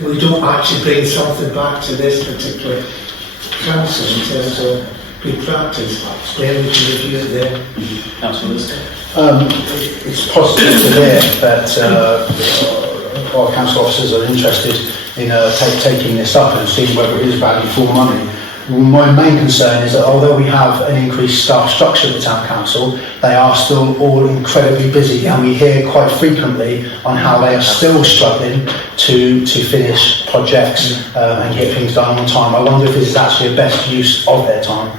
we don't actually bring something back to this particular council in terms of good practice, then we can review it there. Councillor It's positive to hear that our council officers are interested in taking this up and seeing whether it is value for money. My main concern is that although we have an increased staff structure at the town council, they are still all incredibly busy, and we hear quite frequently on how they are still struggling to finish projects and get things done on time. I wonder if this is actually a best use of their time.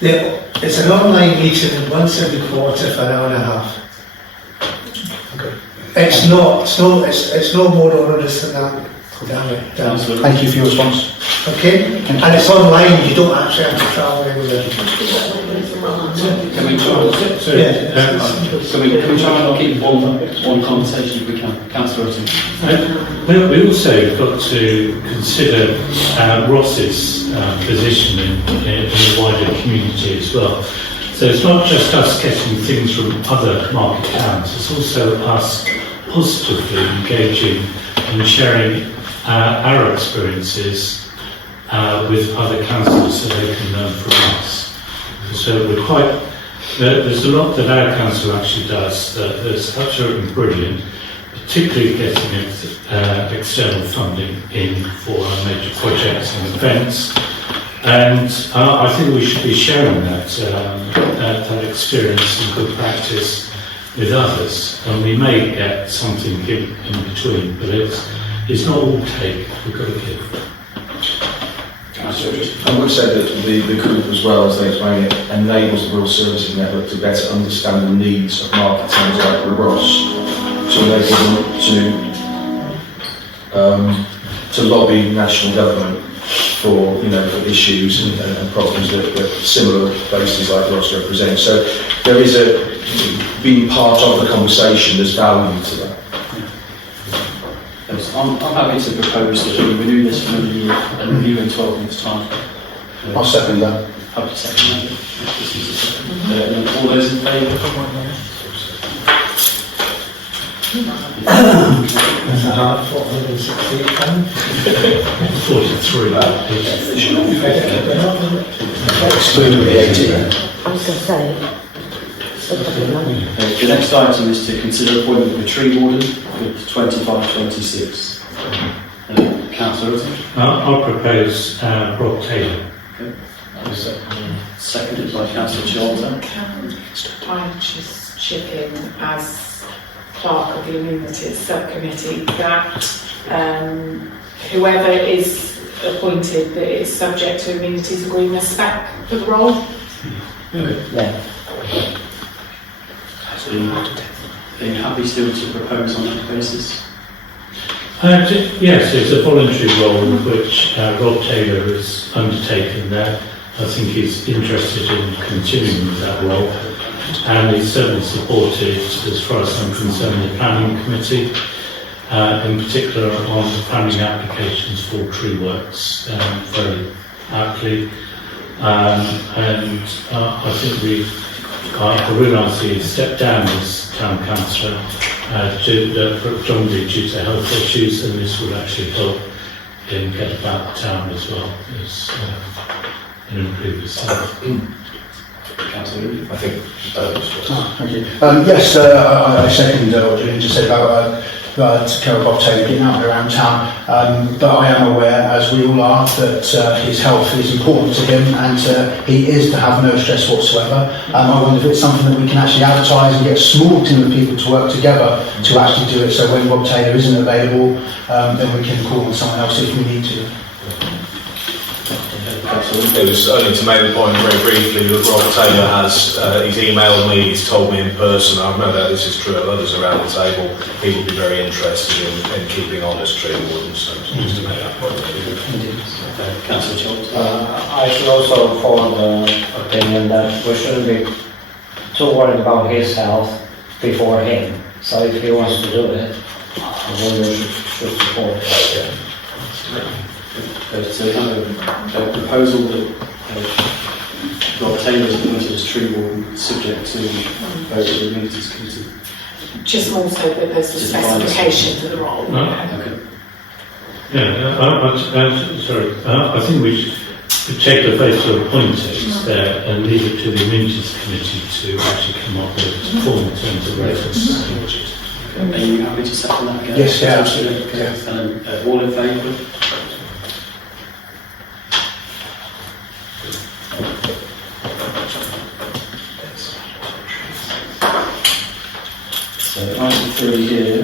Yeah, it's an online meeting once every quarter for an hour and a half. Okay. It's no more onerous than that. Damn it. Thank you for your response. Okay? And it's online, you don't actually have to travel anywhere. Can we try and keep one conversation if we can? Councillor Ross-on-Wye. We also got to consider Ross's position in the wider community as well. So it's not just us getting things from other market towns, it's also us positively engaging and sharing our experiences with other councils so they can learn from us. So we're quite, there's a lot that our council actually does that's absolutely brilliant, particularly getting external funding in for our major projects and events. And I think we should be sharing that experience and good practice with others, and we may get something in between, but it's not all take, we've got to give. I would say that the group, as well as they explain it, enables the rural services network to better understand the needs of market towns like the Ross, to enable them to lobby national government for for issues and problems that similar places like Ross represent. So there is being part of the conversation. There's value to that. I'm happy to propose that we renew this for another year and review in 12 months' time. I'll second that. Happy to second that. All those in favour? That's a hard 460 pound. 43. Excluding VAT. I was going to say, still a bit of money. The next item is to consider appointment of a tree warden for 25-26. Councillor Russell? I'll propose Rob Taylor. Seconded by Councillor Chalter. Can I just chip in as clerk of the Immunities Subcommittee that whoever is appointed that is subject to immunities agreement spec for the role? Yeah. Are you happy still to propose on that basis? Yes, it's a voluntary role which Rob Taylor has undertaken there. I think he's interested in continuing with that role, and he's certainly supported, as far as I'm concerned, the planning committee, in particular on the planning applications for tree works, very aptly. And I think I realise he stepped down as town councillor predominantly due to health issues, and this would actually help him get about the town as well as and improve his health. Councillor, I think Thank you. Yes, I second what Julian just said about Bob Taylor getting out around town, but I am aware, as we all are, that his health is important to him, and he is to have no stress whatsoever. I wonder if it's something that we can actually advertise and get a small team of people to work together to actually do it, so when Bob Taylor isn't available, then we can call on someone else if we need to. It was only to make the point very briefly that Rob Taylor has, he's emailed me, he's told me in person, I've no doubt this is true of others around the table, he would be very interested in keeping on as tree warden, so just to make that point. Councillor Chalter. I should also form the opinion that we shouldn't be too worried about his health before him. So if he wants to do it, we should support it. So kind of a proposal that Rob Taylor is appointed as tree warden, subject to vote of the Immunities Committee. Just more so that there's a specification for the role. Okay. Yeah, sorry. I think we should take the face to appoint it there and leave it to the Immunities Committee to actually come up with formal terms of reference. Are you happy to second that again? Yes, yeah, absolutely. Okay. All in favour? So item 3 here,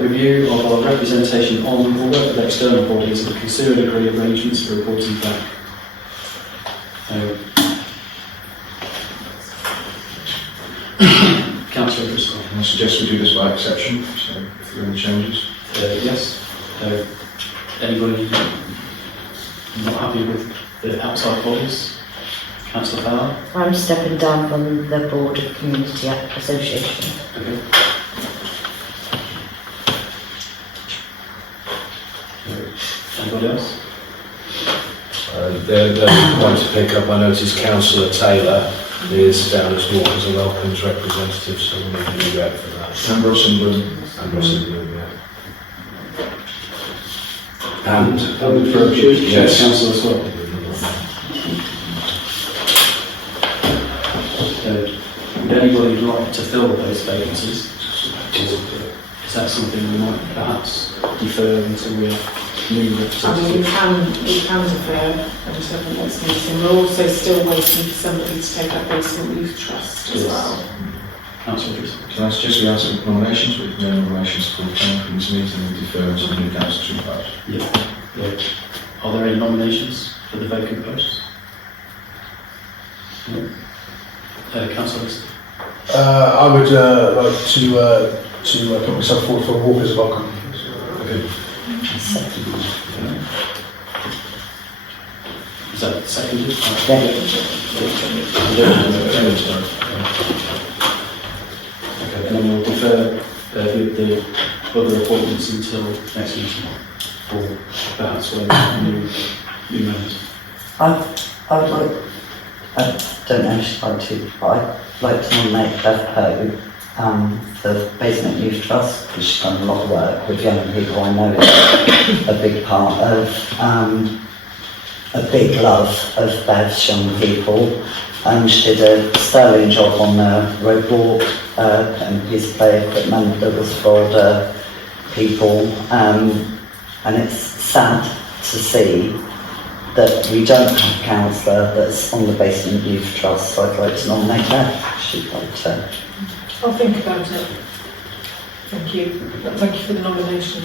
review of our representation on or work with external bodies and consider and agree arrangements for reporting back. Councillor Driscoll. I suggest we do this by exception, so if there are any changes. Yes. Anybody not happy with the outside bodies? Councillor Farrar? I'm stepping down from the Board of Community Association. Okay. Anybody else? The point to pick up, I noticed Councillor Taylor is down as Walk as a Welcomes representative, so we need to do that for that. And Russell Bloom. And Russell Bloom, yeah. And for a Yes. council as well. Would anybody like to fill those vacancies? Is that something we might perhaps defer until we have new representatives? I mean, we can defer until the next meeting. We're also still waiting for somebody to take up Basement Youth Trust as well. Councillor Idris. Can I suggest we have some nominations, with no nominations for the town committee meeting and defer until the new council to vote? Yeah. Are there any nominations for the vacant posts? No. Councillor List. I would like to put myself forward for Walker's of Ockham. Okay. Is that seconded? Okay, and then we'll defer the other appointments until next meeting for perhaps when new members. I would like, I don't know if she'd like to, but I'd like to nominate Bev Poe for Basement Youth Trust, because she's done a lot of work with young people. I know it's a big part of, a big love of Bev's young people. She did a sterling job on the road walk, and piece of play equipment that was for older people, and it's sad to see that we don't have a councillor that's on the Basement Youth Trust, so I'd like to nominate her. She'd like to. I'll think about it. Thank you. Thank you for the nomination.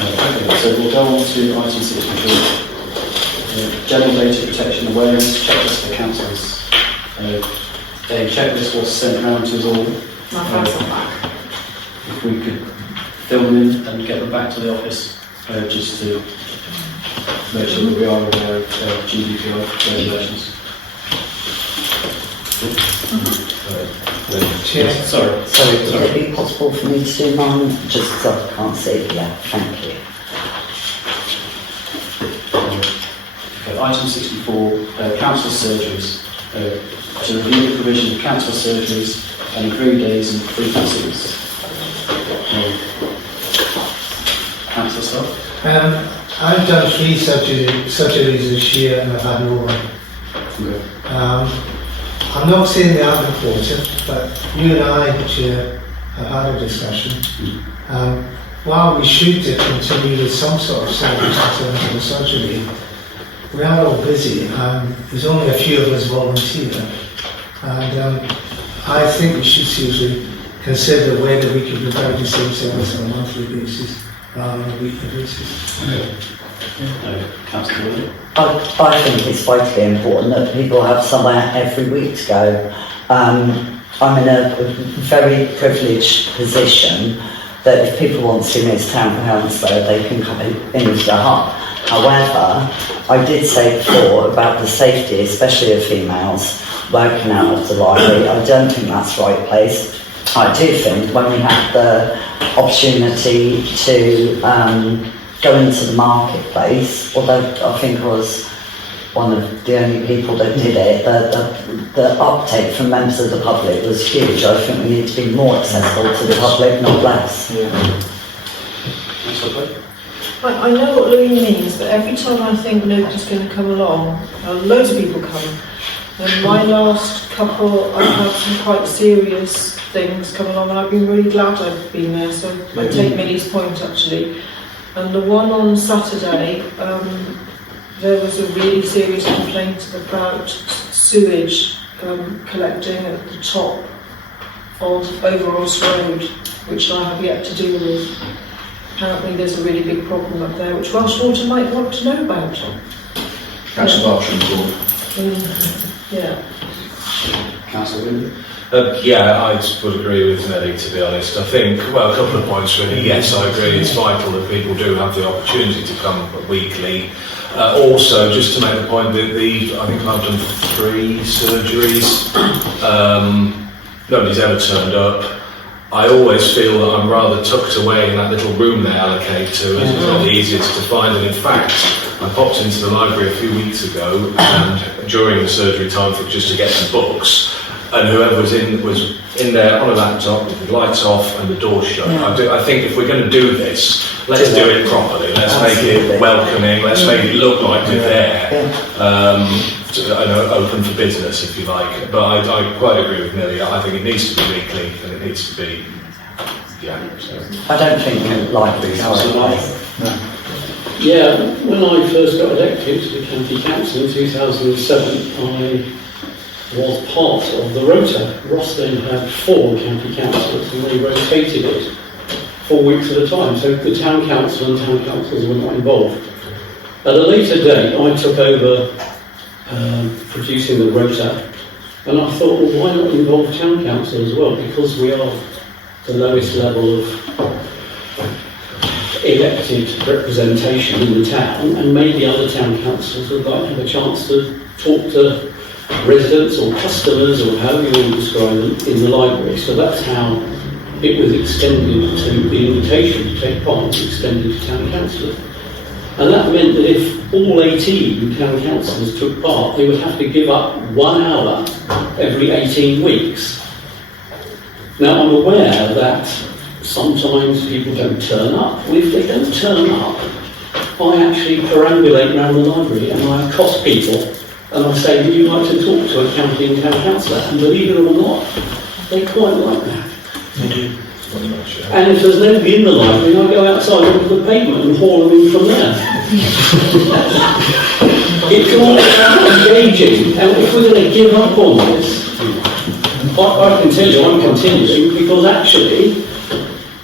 Okay, so we'll go on to item 64. General data protection awareness checklist for councillors. A checklist was sent round to us all. My files are back. If we could fill them in and get them back to the office, just to make sure that we are aware of GDPR regulations. Sorry. So would it be possible for me to do mine, just because I can't see it yet? Thank you. Okay, item 64, council surgeries. To review the provision of council surgeries and agree days and frequencies. Councillor Scott? I've done 3 surgeries this year and I've had no one. Okay. I'm not saying they aren't important, but you and I, Chair, have had a discussion. While we should continue with some sort of service in terms of the surgery, we are all busy and there's only a few of us volunteer. And I think we should seriously consider whether we can provide the same service on a monthly basis rather than a weekly basis. Councillor Willie? I think it's vitally important that people have somewhere every week to go. I'm in a very privileged position that if people want to see me as town councillor, they can come into the hub. However, I did say before about the safety, especially of females working out of the library. I don't think that's the right place. I do think when we have the opportunity to go into the marketplace, although I think I was one of the only people that did it, the uptake from members of the public was huge. I think we need to be more accessible to the public, not less. I know what Louis means, but every time I think nobody's going to come along, loads of people come. And my last couple, I've had some quite serious things come along, and I've been really glad I've been there. So I take Millie's point actually. And the one on Saturday, there was a really serious complaint about sewage collecting at the top of Over Ross Road, which I have yet to deal with. Apparently there's a really big problem up there, which Welsh Water might want to know about. That's a Bartram call. Yeah. Councillor Willie? Yeah, I would agree with Nelly, to be honest. I think, well, a couple of points really. Yes, I agree, it's vital that people do have the opportunity to come weekly. Also, just to make the point that I think I've done 3 surgeries. Nobody's ever turned up. I always feel that I'm rather tucked away in that little room they allocate to, and it's not the easiest to find. And in fact, I popped into the library a few weeks ago, and during the surgery time, just to get some books, and whoever was in there on a laptop with the lights off and the door shut. I think if we're going to do this, let's do it properly. Let's make it welcoming. Let's make it look like we're there. I know, open for business, if you like. But I quite agree with Millie. I think it needs to be weekly, and it needs to be, yeah. So. I don't think libraries are a place. Yeah, when I first got elected to the county council in 2007, I was part of the rota. Ross then had 4 county councillors and they rotated it 4 weeks at a time, so the town council and town councillors were not involved. At a later date, I took over producing the rota, and I thought, well, why not involve town council as well, because we are the lowest level of elected representation in the town, and maybe other town councils would like to have a chance to talk to residents or customers or however you want to describe them in the library. So that's how it was extended to the invitation to take part was extended to town councillors. And that meant that if all 18 town councillors took part, they would have to give up 1 hour every 18 weeks. Now I'm aware that sometimes people don't turn up. Well, if they don't turn up, I actually perambulate around the library and I accost people and I say, would you like to talk to a county and town councillor? And believe it or not, they quite like that. They do. And if there's nobody in the library, I go outside onto the pavement and haul them in from there. It's all about engaging, and if we're going to give up on this, I can tell you I'm continuing, because actually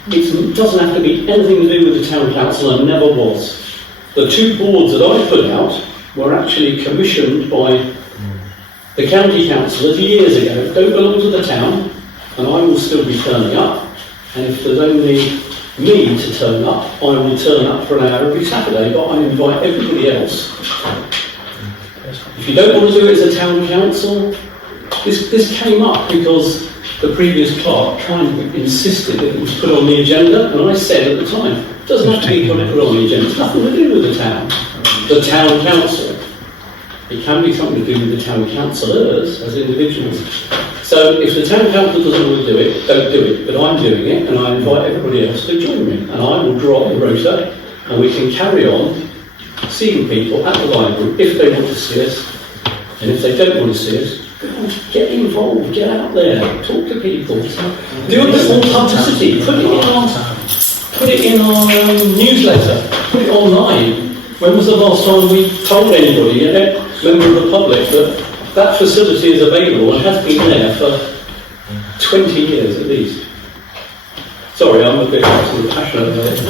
it doesn't have to be anything to do with the town council, and never was. The 2 boards that I put out were actually commissioned by the county councillors years ago, don't belong to the town, and I will still be turning up. And if there's only me to turn up, I will turn up for an hour every Saturday, but I invite everybody else. If you don't want to do it as a town council, this came up because the previous clerk kind of insisted that it was put on the agenda, and I said at the time, it doesn't have to be put on the agenda, it's nothing to do with the town council. It can be something to do with the town councillors as individuals. So if the town council doesn't want to do it, don't do it. But I'm doing it, and I invite everybody else to join me. And I will draw up the rota, and we can carry on seeing people at the library if they want to see us. And if they don't want to see us, go on, get involved, get out there, talk to people. Do a bit more publicity, put it in our newsletter, put it online. When was the last time we told anybody, member of the public, that facility is available and has been there for 20 years at least? Sorry, I'm a bit passionate about it.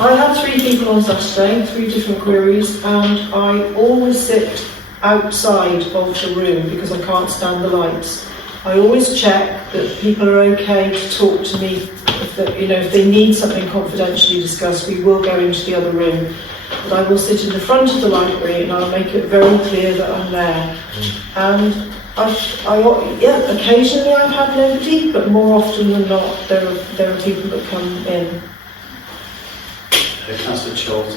I had 3 people on Saturday, 3 different queries, and I always sit outside of the room because I can't stand the lights. I always check that people are okay to talk to me. If they need something confidentially discussed, we will go into the other room. But I will sit in the front of the library and I'll make it very clear that I'm there. And occasionally I've had nobody, but more often than not, there are people that come in. Councillor Charles.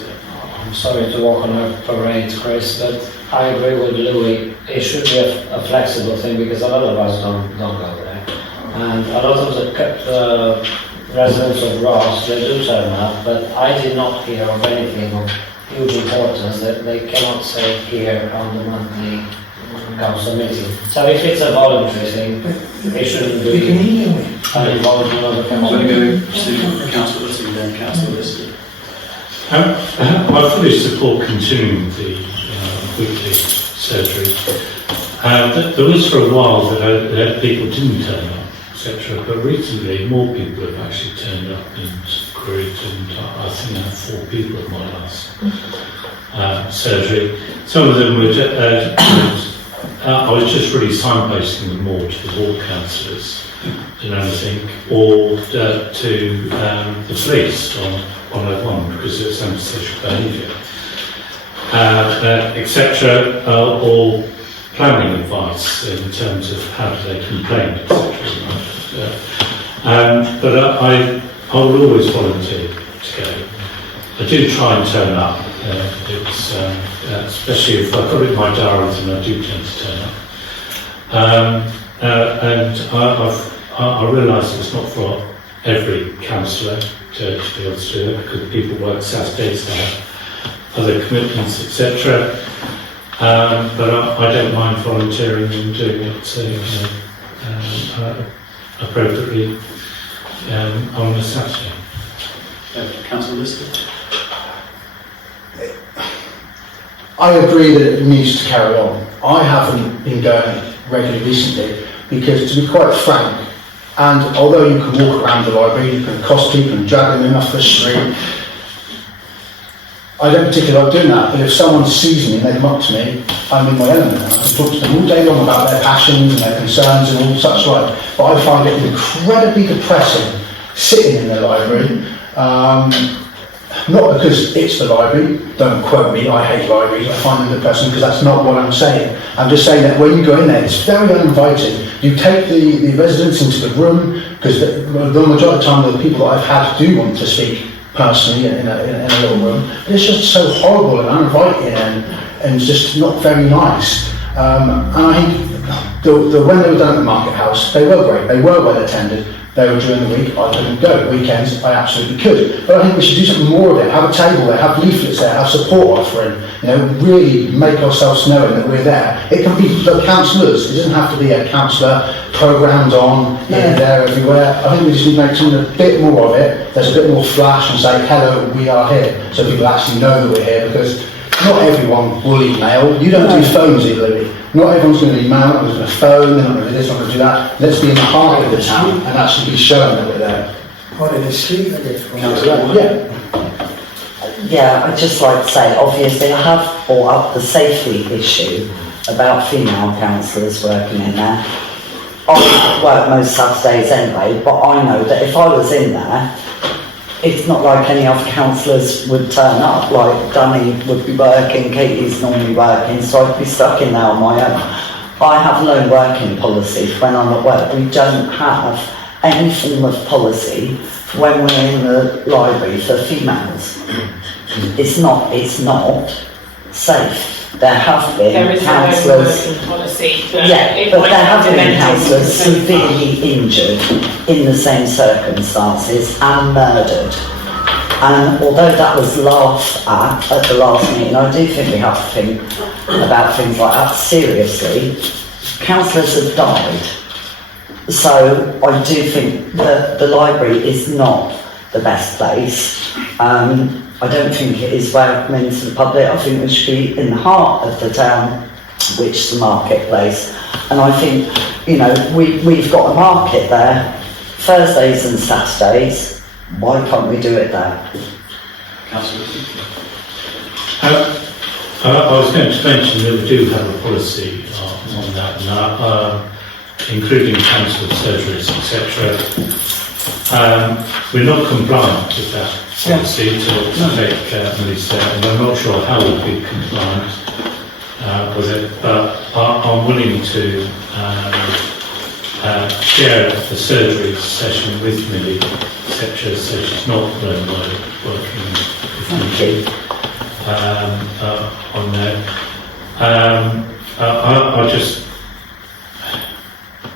I'm sorry to walk on a parade, Chris, but I agree with Louis. It should be a flexible thing because a lot of us don't go there. And a lot of the residents of Ross, they do turn up, but I did not hear of anything of huge importance that they cannot say here on the monthly council meeting. So if it's a voluntary thing, it shouldn't be involved in other council. I'm going to go to Councillor Whitty and then Councillor Lister. I fully support continuing the weekly surgery. There was for a while that people didn't turn up, etc. But recently, more people have actually turned up and queried, and I think I had 4 people at my last surgery. Some of them were. I was just really signposting them more to the ward councillors than anything, or to the police on 101 because it's antisocial behaviour, etc. Or planning advice in terms of how do they complain, etc. But I will always volunteer to go. I do try and turn up. Especially if I've got it in my diary, then I do tend to turn up. And I realise it's not for every councillor to be able to do it because people work Saturdays, they have other commitments, etc. But I don't mind volunteering and doing it appropriately on a Saturday. Councillor Lister. I agree that it needs to carry on. I haven't been going regularly recently because, to be quite frank, and although you can walk around the library, you can accost people and drag them in off the street, I don't particularly like doing that, but if someone sees me and they come up to me, I'm in my element. I can talk to them all day long about their passions and their concerns and all such like. But I find it incredibly depressing sitting in the library. Not because it's the library, don't quote me, I hate libraries, I find them depressing because that's not what I'm saying. I'm just saying that when you go in there, it's very uninviting. You take the residents into the room, because the majority of the time the people that I've had do want to speak personally in a little room, but it's just so horrible and uninviting and just not very nice. And I think when they were done at the Market House, they were great, they were well attended. They were during the week, I couldn't go. Weekends, I absolutely could. But I think we should do something more of it. Have a table there, have leaflets there, have support offering. Really make ourselves known that we're there. It can be the councillors. It doesn't have to be a councillor programmed on here, there, everywhere. I think we just need to make something a bit more of it. There's a bit more flash and say, hello, we are here. So people actually know that we're here, because not everyone will email. You don't do phones either, Louis. Not everyone's going to email, not everyone's going to phone, they're not going to do this, not going to do that. Let's be in the heart of the town and actually be shown that we're there. Yeah, I'd just like to say, obviously I have brought up the safety issue about female councillors working in there. I work most Saturdays anyway, but I know that if I was in there, it's not like any other councillors would turn up, like Danny would be working, Katie's normally working, so I'd be stuck in there on my own. I have no working policy when I'm at work. We don't have any form of policy when we're in the library for females. It's not safe. There have been councillors. Yeah, but there have been councillors severely injured in the same circumstances and murdered. And although that was laughed at the last meeting, I do think we have to think about things like that seriously. Councillors have died. So I do think that the library is not the best place. I don't think it is welcoming to the public. I think we should be in the heart of the town, which is the marketplace. And I think, we've got a market there, Thursdays and Saturdays. Why can't we do it there? Councillor. I was going to mention that we do have a policy on that now, including cancelled surgeries, etc. We're not compliant with that policy to make Melissa, and I'm not sure how we'll be compliant with it, but I'm willing to share the surgery session with Millie, etc. So she's not working with me on that.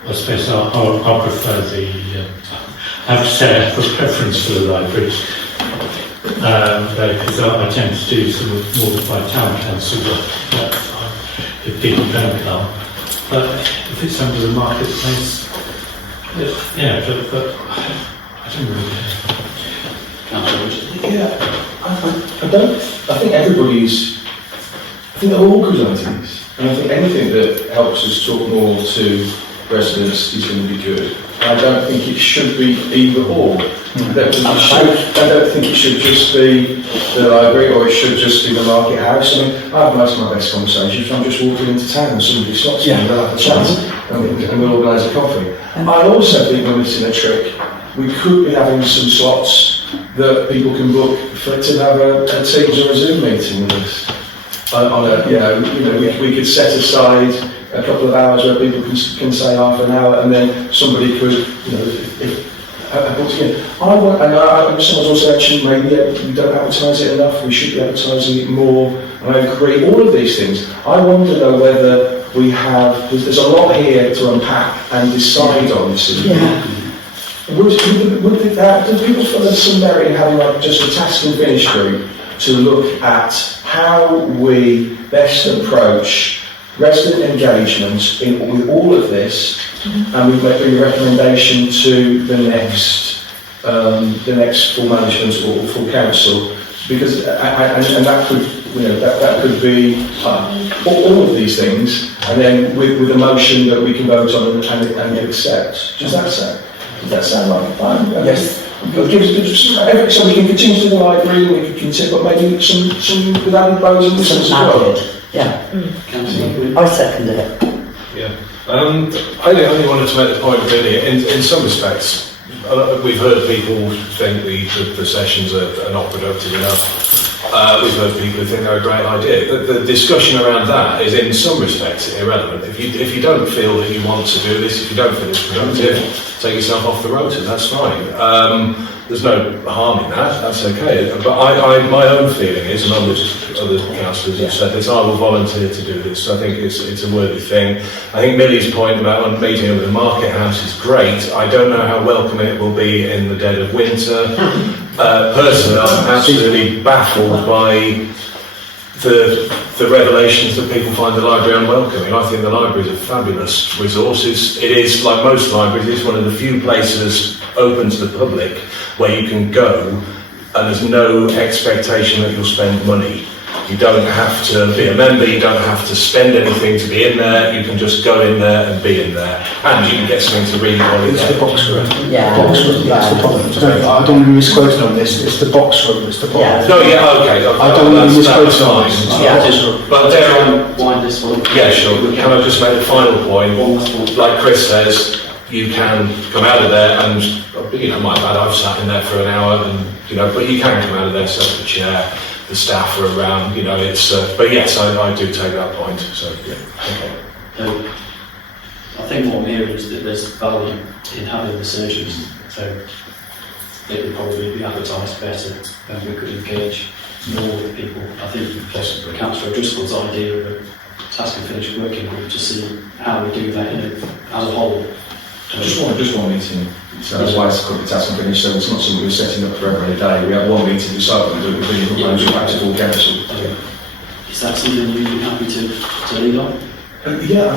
I suppose I prefer I have to say I have a preference for the library, because I tend to do some more of my town council work if people don't come. But if it's under the marketplace, but I don't really care. Yeah, I think I think they're all good ideas. And I think anything that helps us talk more to residents is going to be good. I don't think it should be either or. I don't think it should just be the library, or it should just be the market house. I mean, I have most of my best conversations when I'm just walking into town and somebody stops me and we'll have a chat and we'll organise a coffee. I also think we're missing a trick. We could be having some slots that people can book to have a Teams or a Zoom meeting with us. We could set aside a couple of hours where people can say half an hour, and then somebody could, someone's also mentioned maybe we don't advertise it enough, we should be advertising it more, and I agree, all of these things. I wonder though whether there's a lot here to unpack and decide on this evening. Would people feel there's some merit in having just a task and finish group to look at how we best approach resident engagement with all of this, and we make a recommendation to the next full management or full council, because and that could that could be all of these things, and then with a motion that we can vote on and accept. Does that sound like fun? Yes. So we can continue to the library, we can continue, but maybe some with added bells and whistles as well. Yeah. I second it. Yeah. I only wanted to make the point really, in some respects, we've heard people think the sessions are not productive enough. We've heard people who think they're a great idea. The discussion around that is in some respects irrelevant. If you don't feel that you want to do this, if you don't feel it's productive, take yourself off the rotor, that's fine. There's no harm in that, that's okay. But my own feeling is, and other councillors have said this, I will volunteer to do this. I think it's a worthy thing. I think Millie's point about meeting at the Market House is great. I don't know how welcome it will be in the dead of winter. Personally, I'm absolutely baffled by the revelations that people find the library unwelcoming. I think the library is a fabulous resource. It is, like most libraries, it's one of the few places open to the public where you can go and there's no expectation that you'll spend money. You don't have to be a member, you don't have to spend anything to be in there, you can just go in there and be in there. And you can get something to read while you're It's there. the box room. Yeah. Box room, that's the problem. I don't want to be misquoted on this, it's the box room, it's the problem. Yeah. No, yeah, okay. I don't want to be misquoted on fine. this. It's the Yeah. box room. But Try there, and wind this one. yeah, sure. Can I just make the final point? Like Chris says, you can come out of there and, my bad, I've sat in there for an hour and, but you can come out of there, sit in the chair, the staff are around, but yes, I do take that point, so, yeah. Okay. I think what I'm hearing is that there's value in having the surgeries, so it would probably be advertised better and we could engage more with people. I think possibly Councillor Driscoll's idea of a task and finish working group to see how we do that as a whole. Just one meeting, so that's why it's called the task and finish, so it's not something we're setting up for every day. We have one meeting to decide what we do, we're really proposing back to full council. Is that something you'd be happy to lead on? Yeah,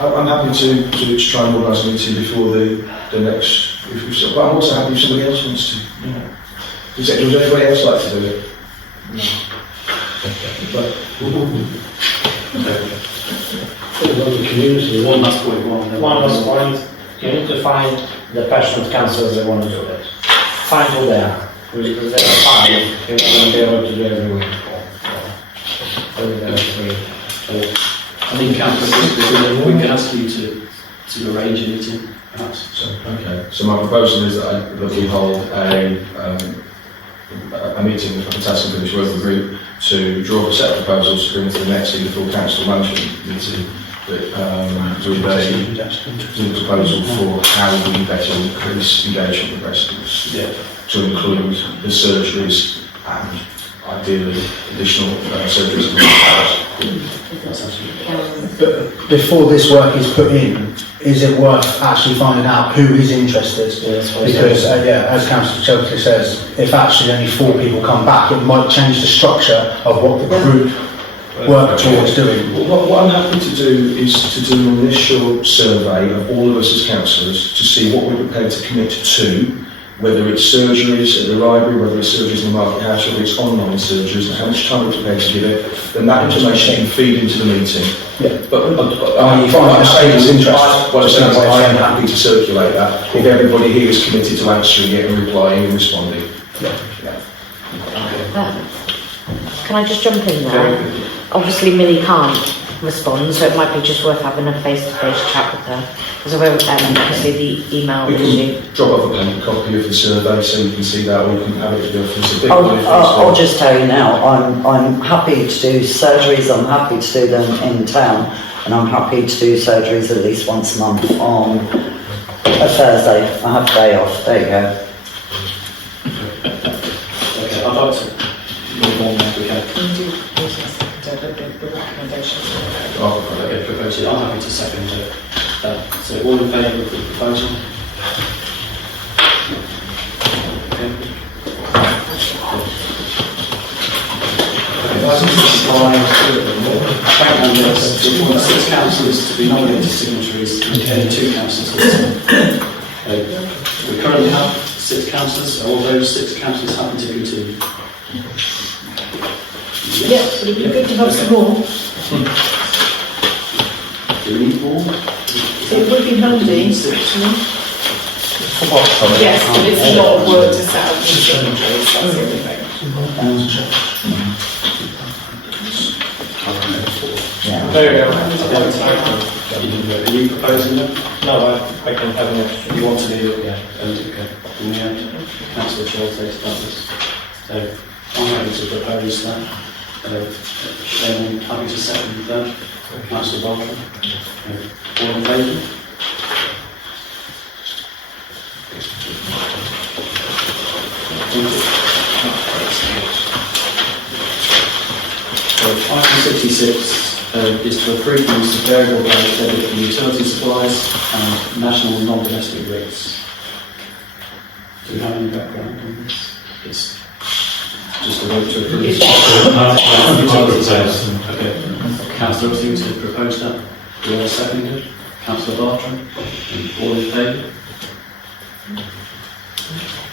I'm happy to try and organise a meeting before the next, but I'm also happy if somebody else wants to. Does anybody else like to do it? No. One last point. One last point, you need to find the passionate councillors that want to do it. Find who they are, because there are 5, you're not going to be able to do every week. I think Councillor, we can ask you to arrange a meeting, perhaps. Okay. So my proposal is that we hold a meeting with the task and finish working group to draw up a set of proposals to bring to the next full council management meeting. With a proposal for how we better increase engagement with residents, to include the surgeries and ideally additional surgeries. But before this work is put in, is it worth actually finding out who is interested? Because, as Councillor Chelsea says, if actually only 4 people come back, it might change the structure of what the group work towards doing. What I'm happy to do is to do an initial survey of all of us as councillors to see what we're prepared to commit to, whether it's surgeries at the library, whether it's surgeries in the Market House, whether it's online surgeries, and how much time we're prepared to give it. Then that information can feed into the meeting. Yeah. But I'm saying is interest. What I'm saying is I am happy to circulate that if everybody here is committed to answering it and replying and responding. Can I just jump in there? Obviously Millie can't respond, so it might be just worth having a face-to-face chat with her. Because I won't see the email We issue. can drop up a copy of the survey so you can see that, or you can have it at the office. I'll just tell you now, I'm happy to do surgeries, I'm happy to do them in town, and I'm happy to do surgeries at least once a month on a Thursday. I have a day off, there you go. Okay, I'd like to move on if we can. The recommendations. Okay, proposed. I'm happy to second that. So all in favour of the proposal? Okay. And we want 6 councillors to be nominated signatories and 2 councillors. We currently have 6 councillors. Are all those 6 councillors happy to continue? Yeah, but it'd be good to have some more. Do we need more? It would be handy. Yes, but it's a lot of work to set up these signatories, that's the only thing. There you go. Are you proposing them? No, I can have an extra. You want to do it? Yeah. Okay. And we have Councillor Charles about this. So I'm happy to propose that. Anyone happy to second that? Councillor Barton? All in favour? Item 66 is to approve the use of variable rate debit for utility supplies and national non-domestic rates. Do we have any background on this? It's just a vote to approve. Okay. Councillor seems to have proposed that. Do I second it? Councillor Barton? All in favour?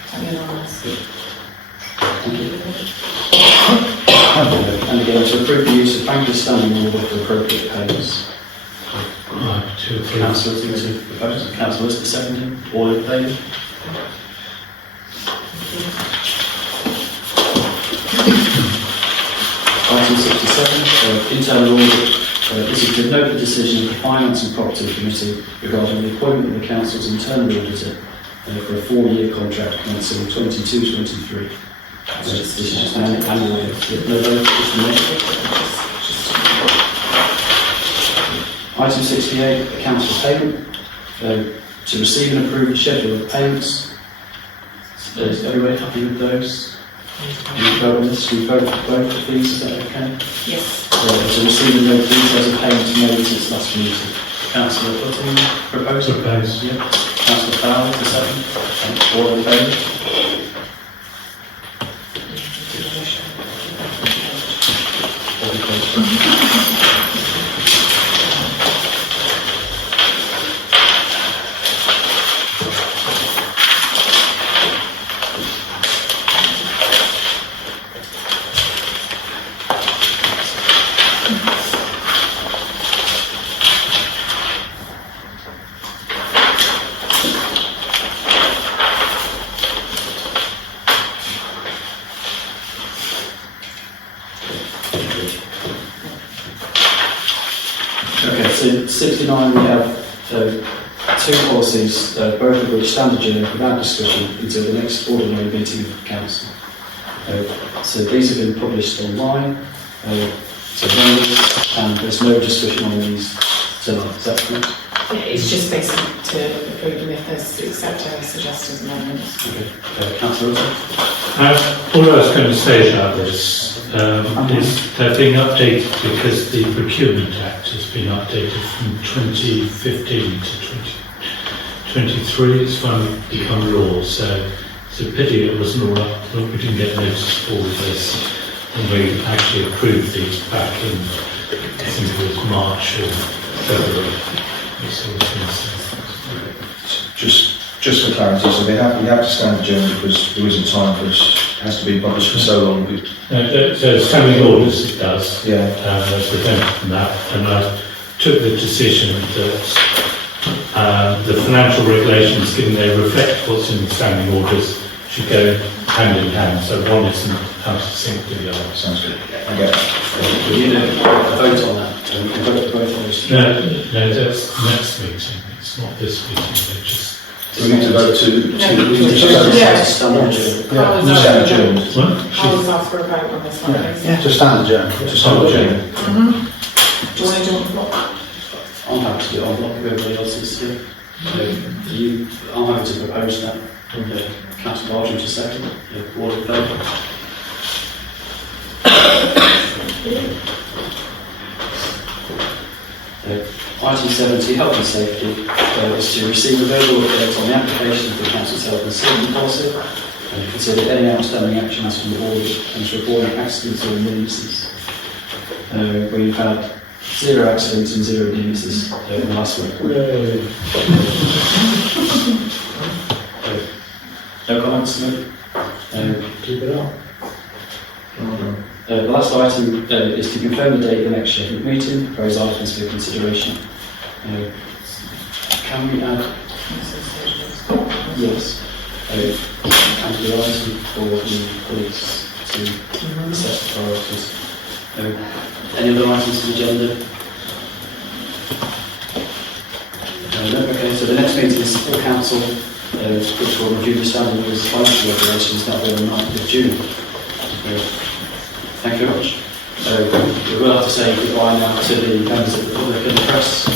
Thank you. And again, to approve the use of bank standing order for appropriate payments. Councillor seems to have proposed. Councillor Lister seconding. All in favour? Item 67, internal audit. This is to note the decision of the Finance and Property Committee regarding the appointment of the Council's internal auditor for a 4-year contract commencing 22-23. This is just an annual audit. No vote is made. Item 68, accounts for payment. To receive and approve the schedule of payments. Is everybody happy with those? We vote on this, we vote of these, is that okay? Yes. To receive and note details of payments made since last meeting. Councillor Footing, propose? Propose. Yeah. Councillor Fowler, the second. All in favour? All in favour? Okay, so 69 we have two policies, both of which stand adjourned without discussion until the next ordinary meeting of the council. So these have been published online, to members, and there's no discussion on these tonight, is that correct? Yeah, it's just basically to approve them if there's accept any suggested amendments. Okay, Councillor Russell? All I was going to say about this is they're being updated because the Procurement Act has been updated from 2015 to 2023. It's finally become law, so it's a pity it wasn't all up. We didn't get notice for all of this, and we actually approved these back in, I think it was March or February. Just for clarity, so we have to stand adjourned because there isn't time for us. It has to be published for so long. So standing orders it does. Yeah. As prevented from that, and I took the decision that the financial regulations, given they reflect what's in the standing orders, should go hand in hand. So one isn't out of sync with the other. Sounds good. Okay. We need a vote on that. We can vote both on this. No, that's next meeting. It's not this meeting. They're just. We need to vote to Stand adjourned. I was asked for a vote on this one, please. Yeah, to stand adjourned. To stand adjourned. Do you want to do it on block? I'm happy to do it on block if everybody else is here. I'm happy to propose that. Councillor Barton to second. All in favour? Item 70, health and safety, is to receive available updates on the application of the council's health and safety policy and consider any outstanding action as from the board and to report accidents or near misses. We've had 0 accidents and 0 near misses in the last week. No comments, no? Keep it up. The last item is to confirm the date of the next scheduled meeting, propose items for consideration. Can we add? Yes. And the item for the police to set the priorities. Any other items on the agenda? No, okay, so the next meeting is full council, which will review the standing rules of financial regulations that will be on the 9th of June. Thank you very much. We will have to say goodbye now to the members of the public and the press. We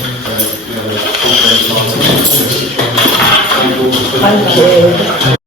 have a confidential item. Thank you all for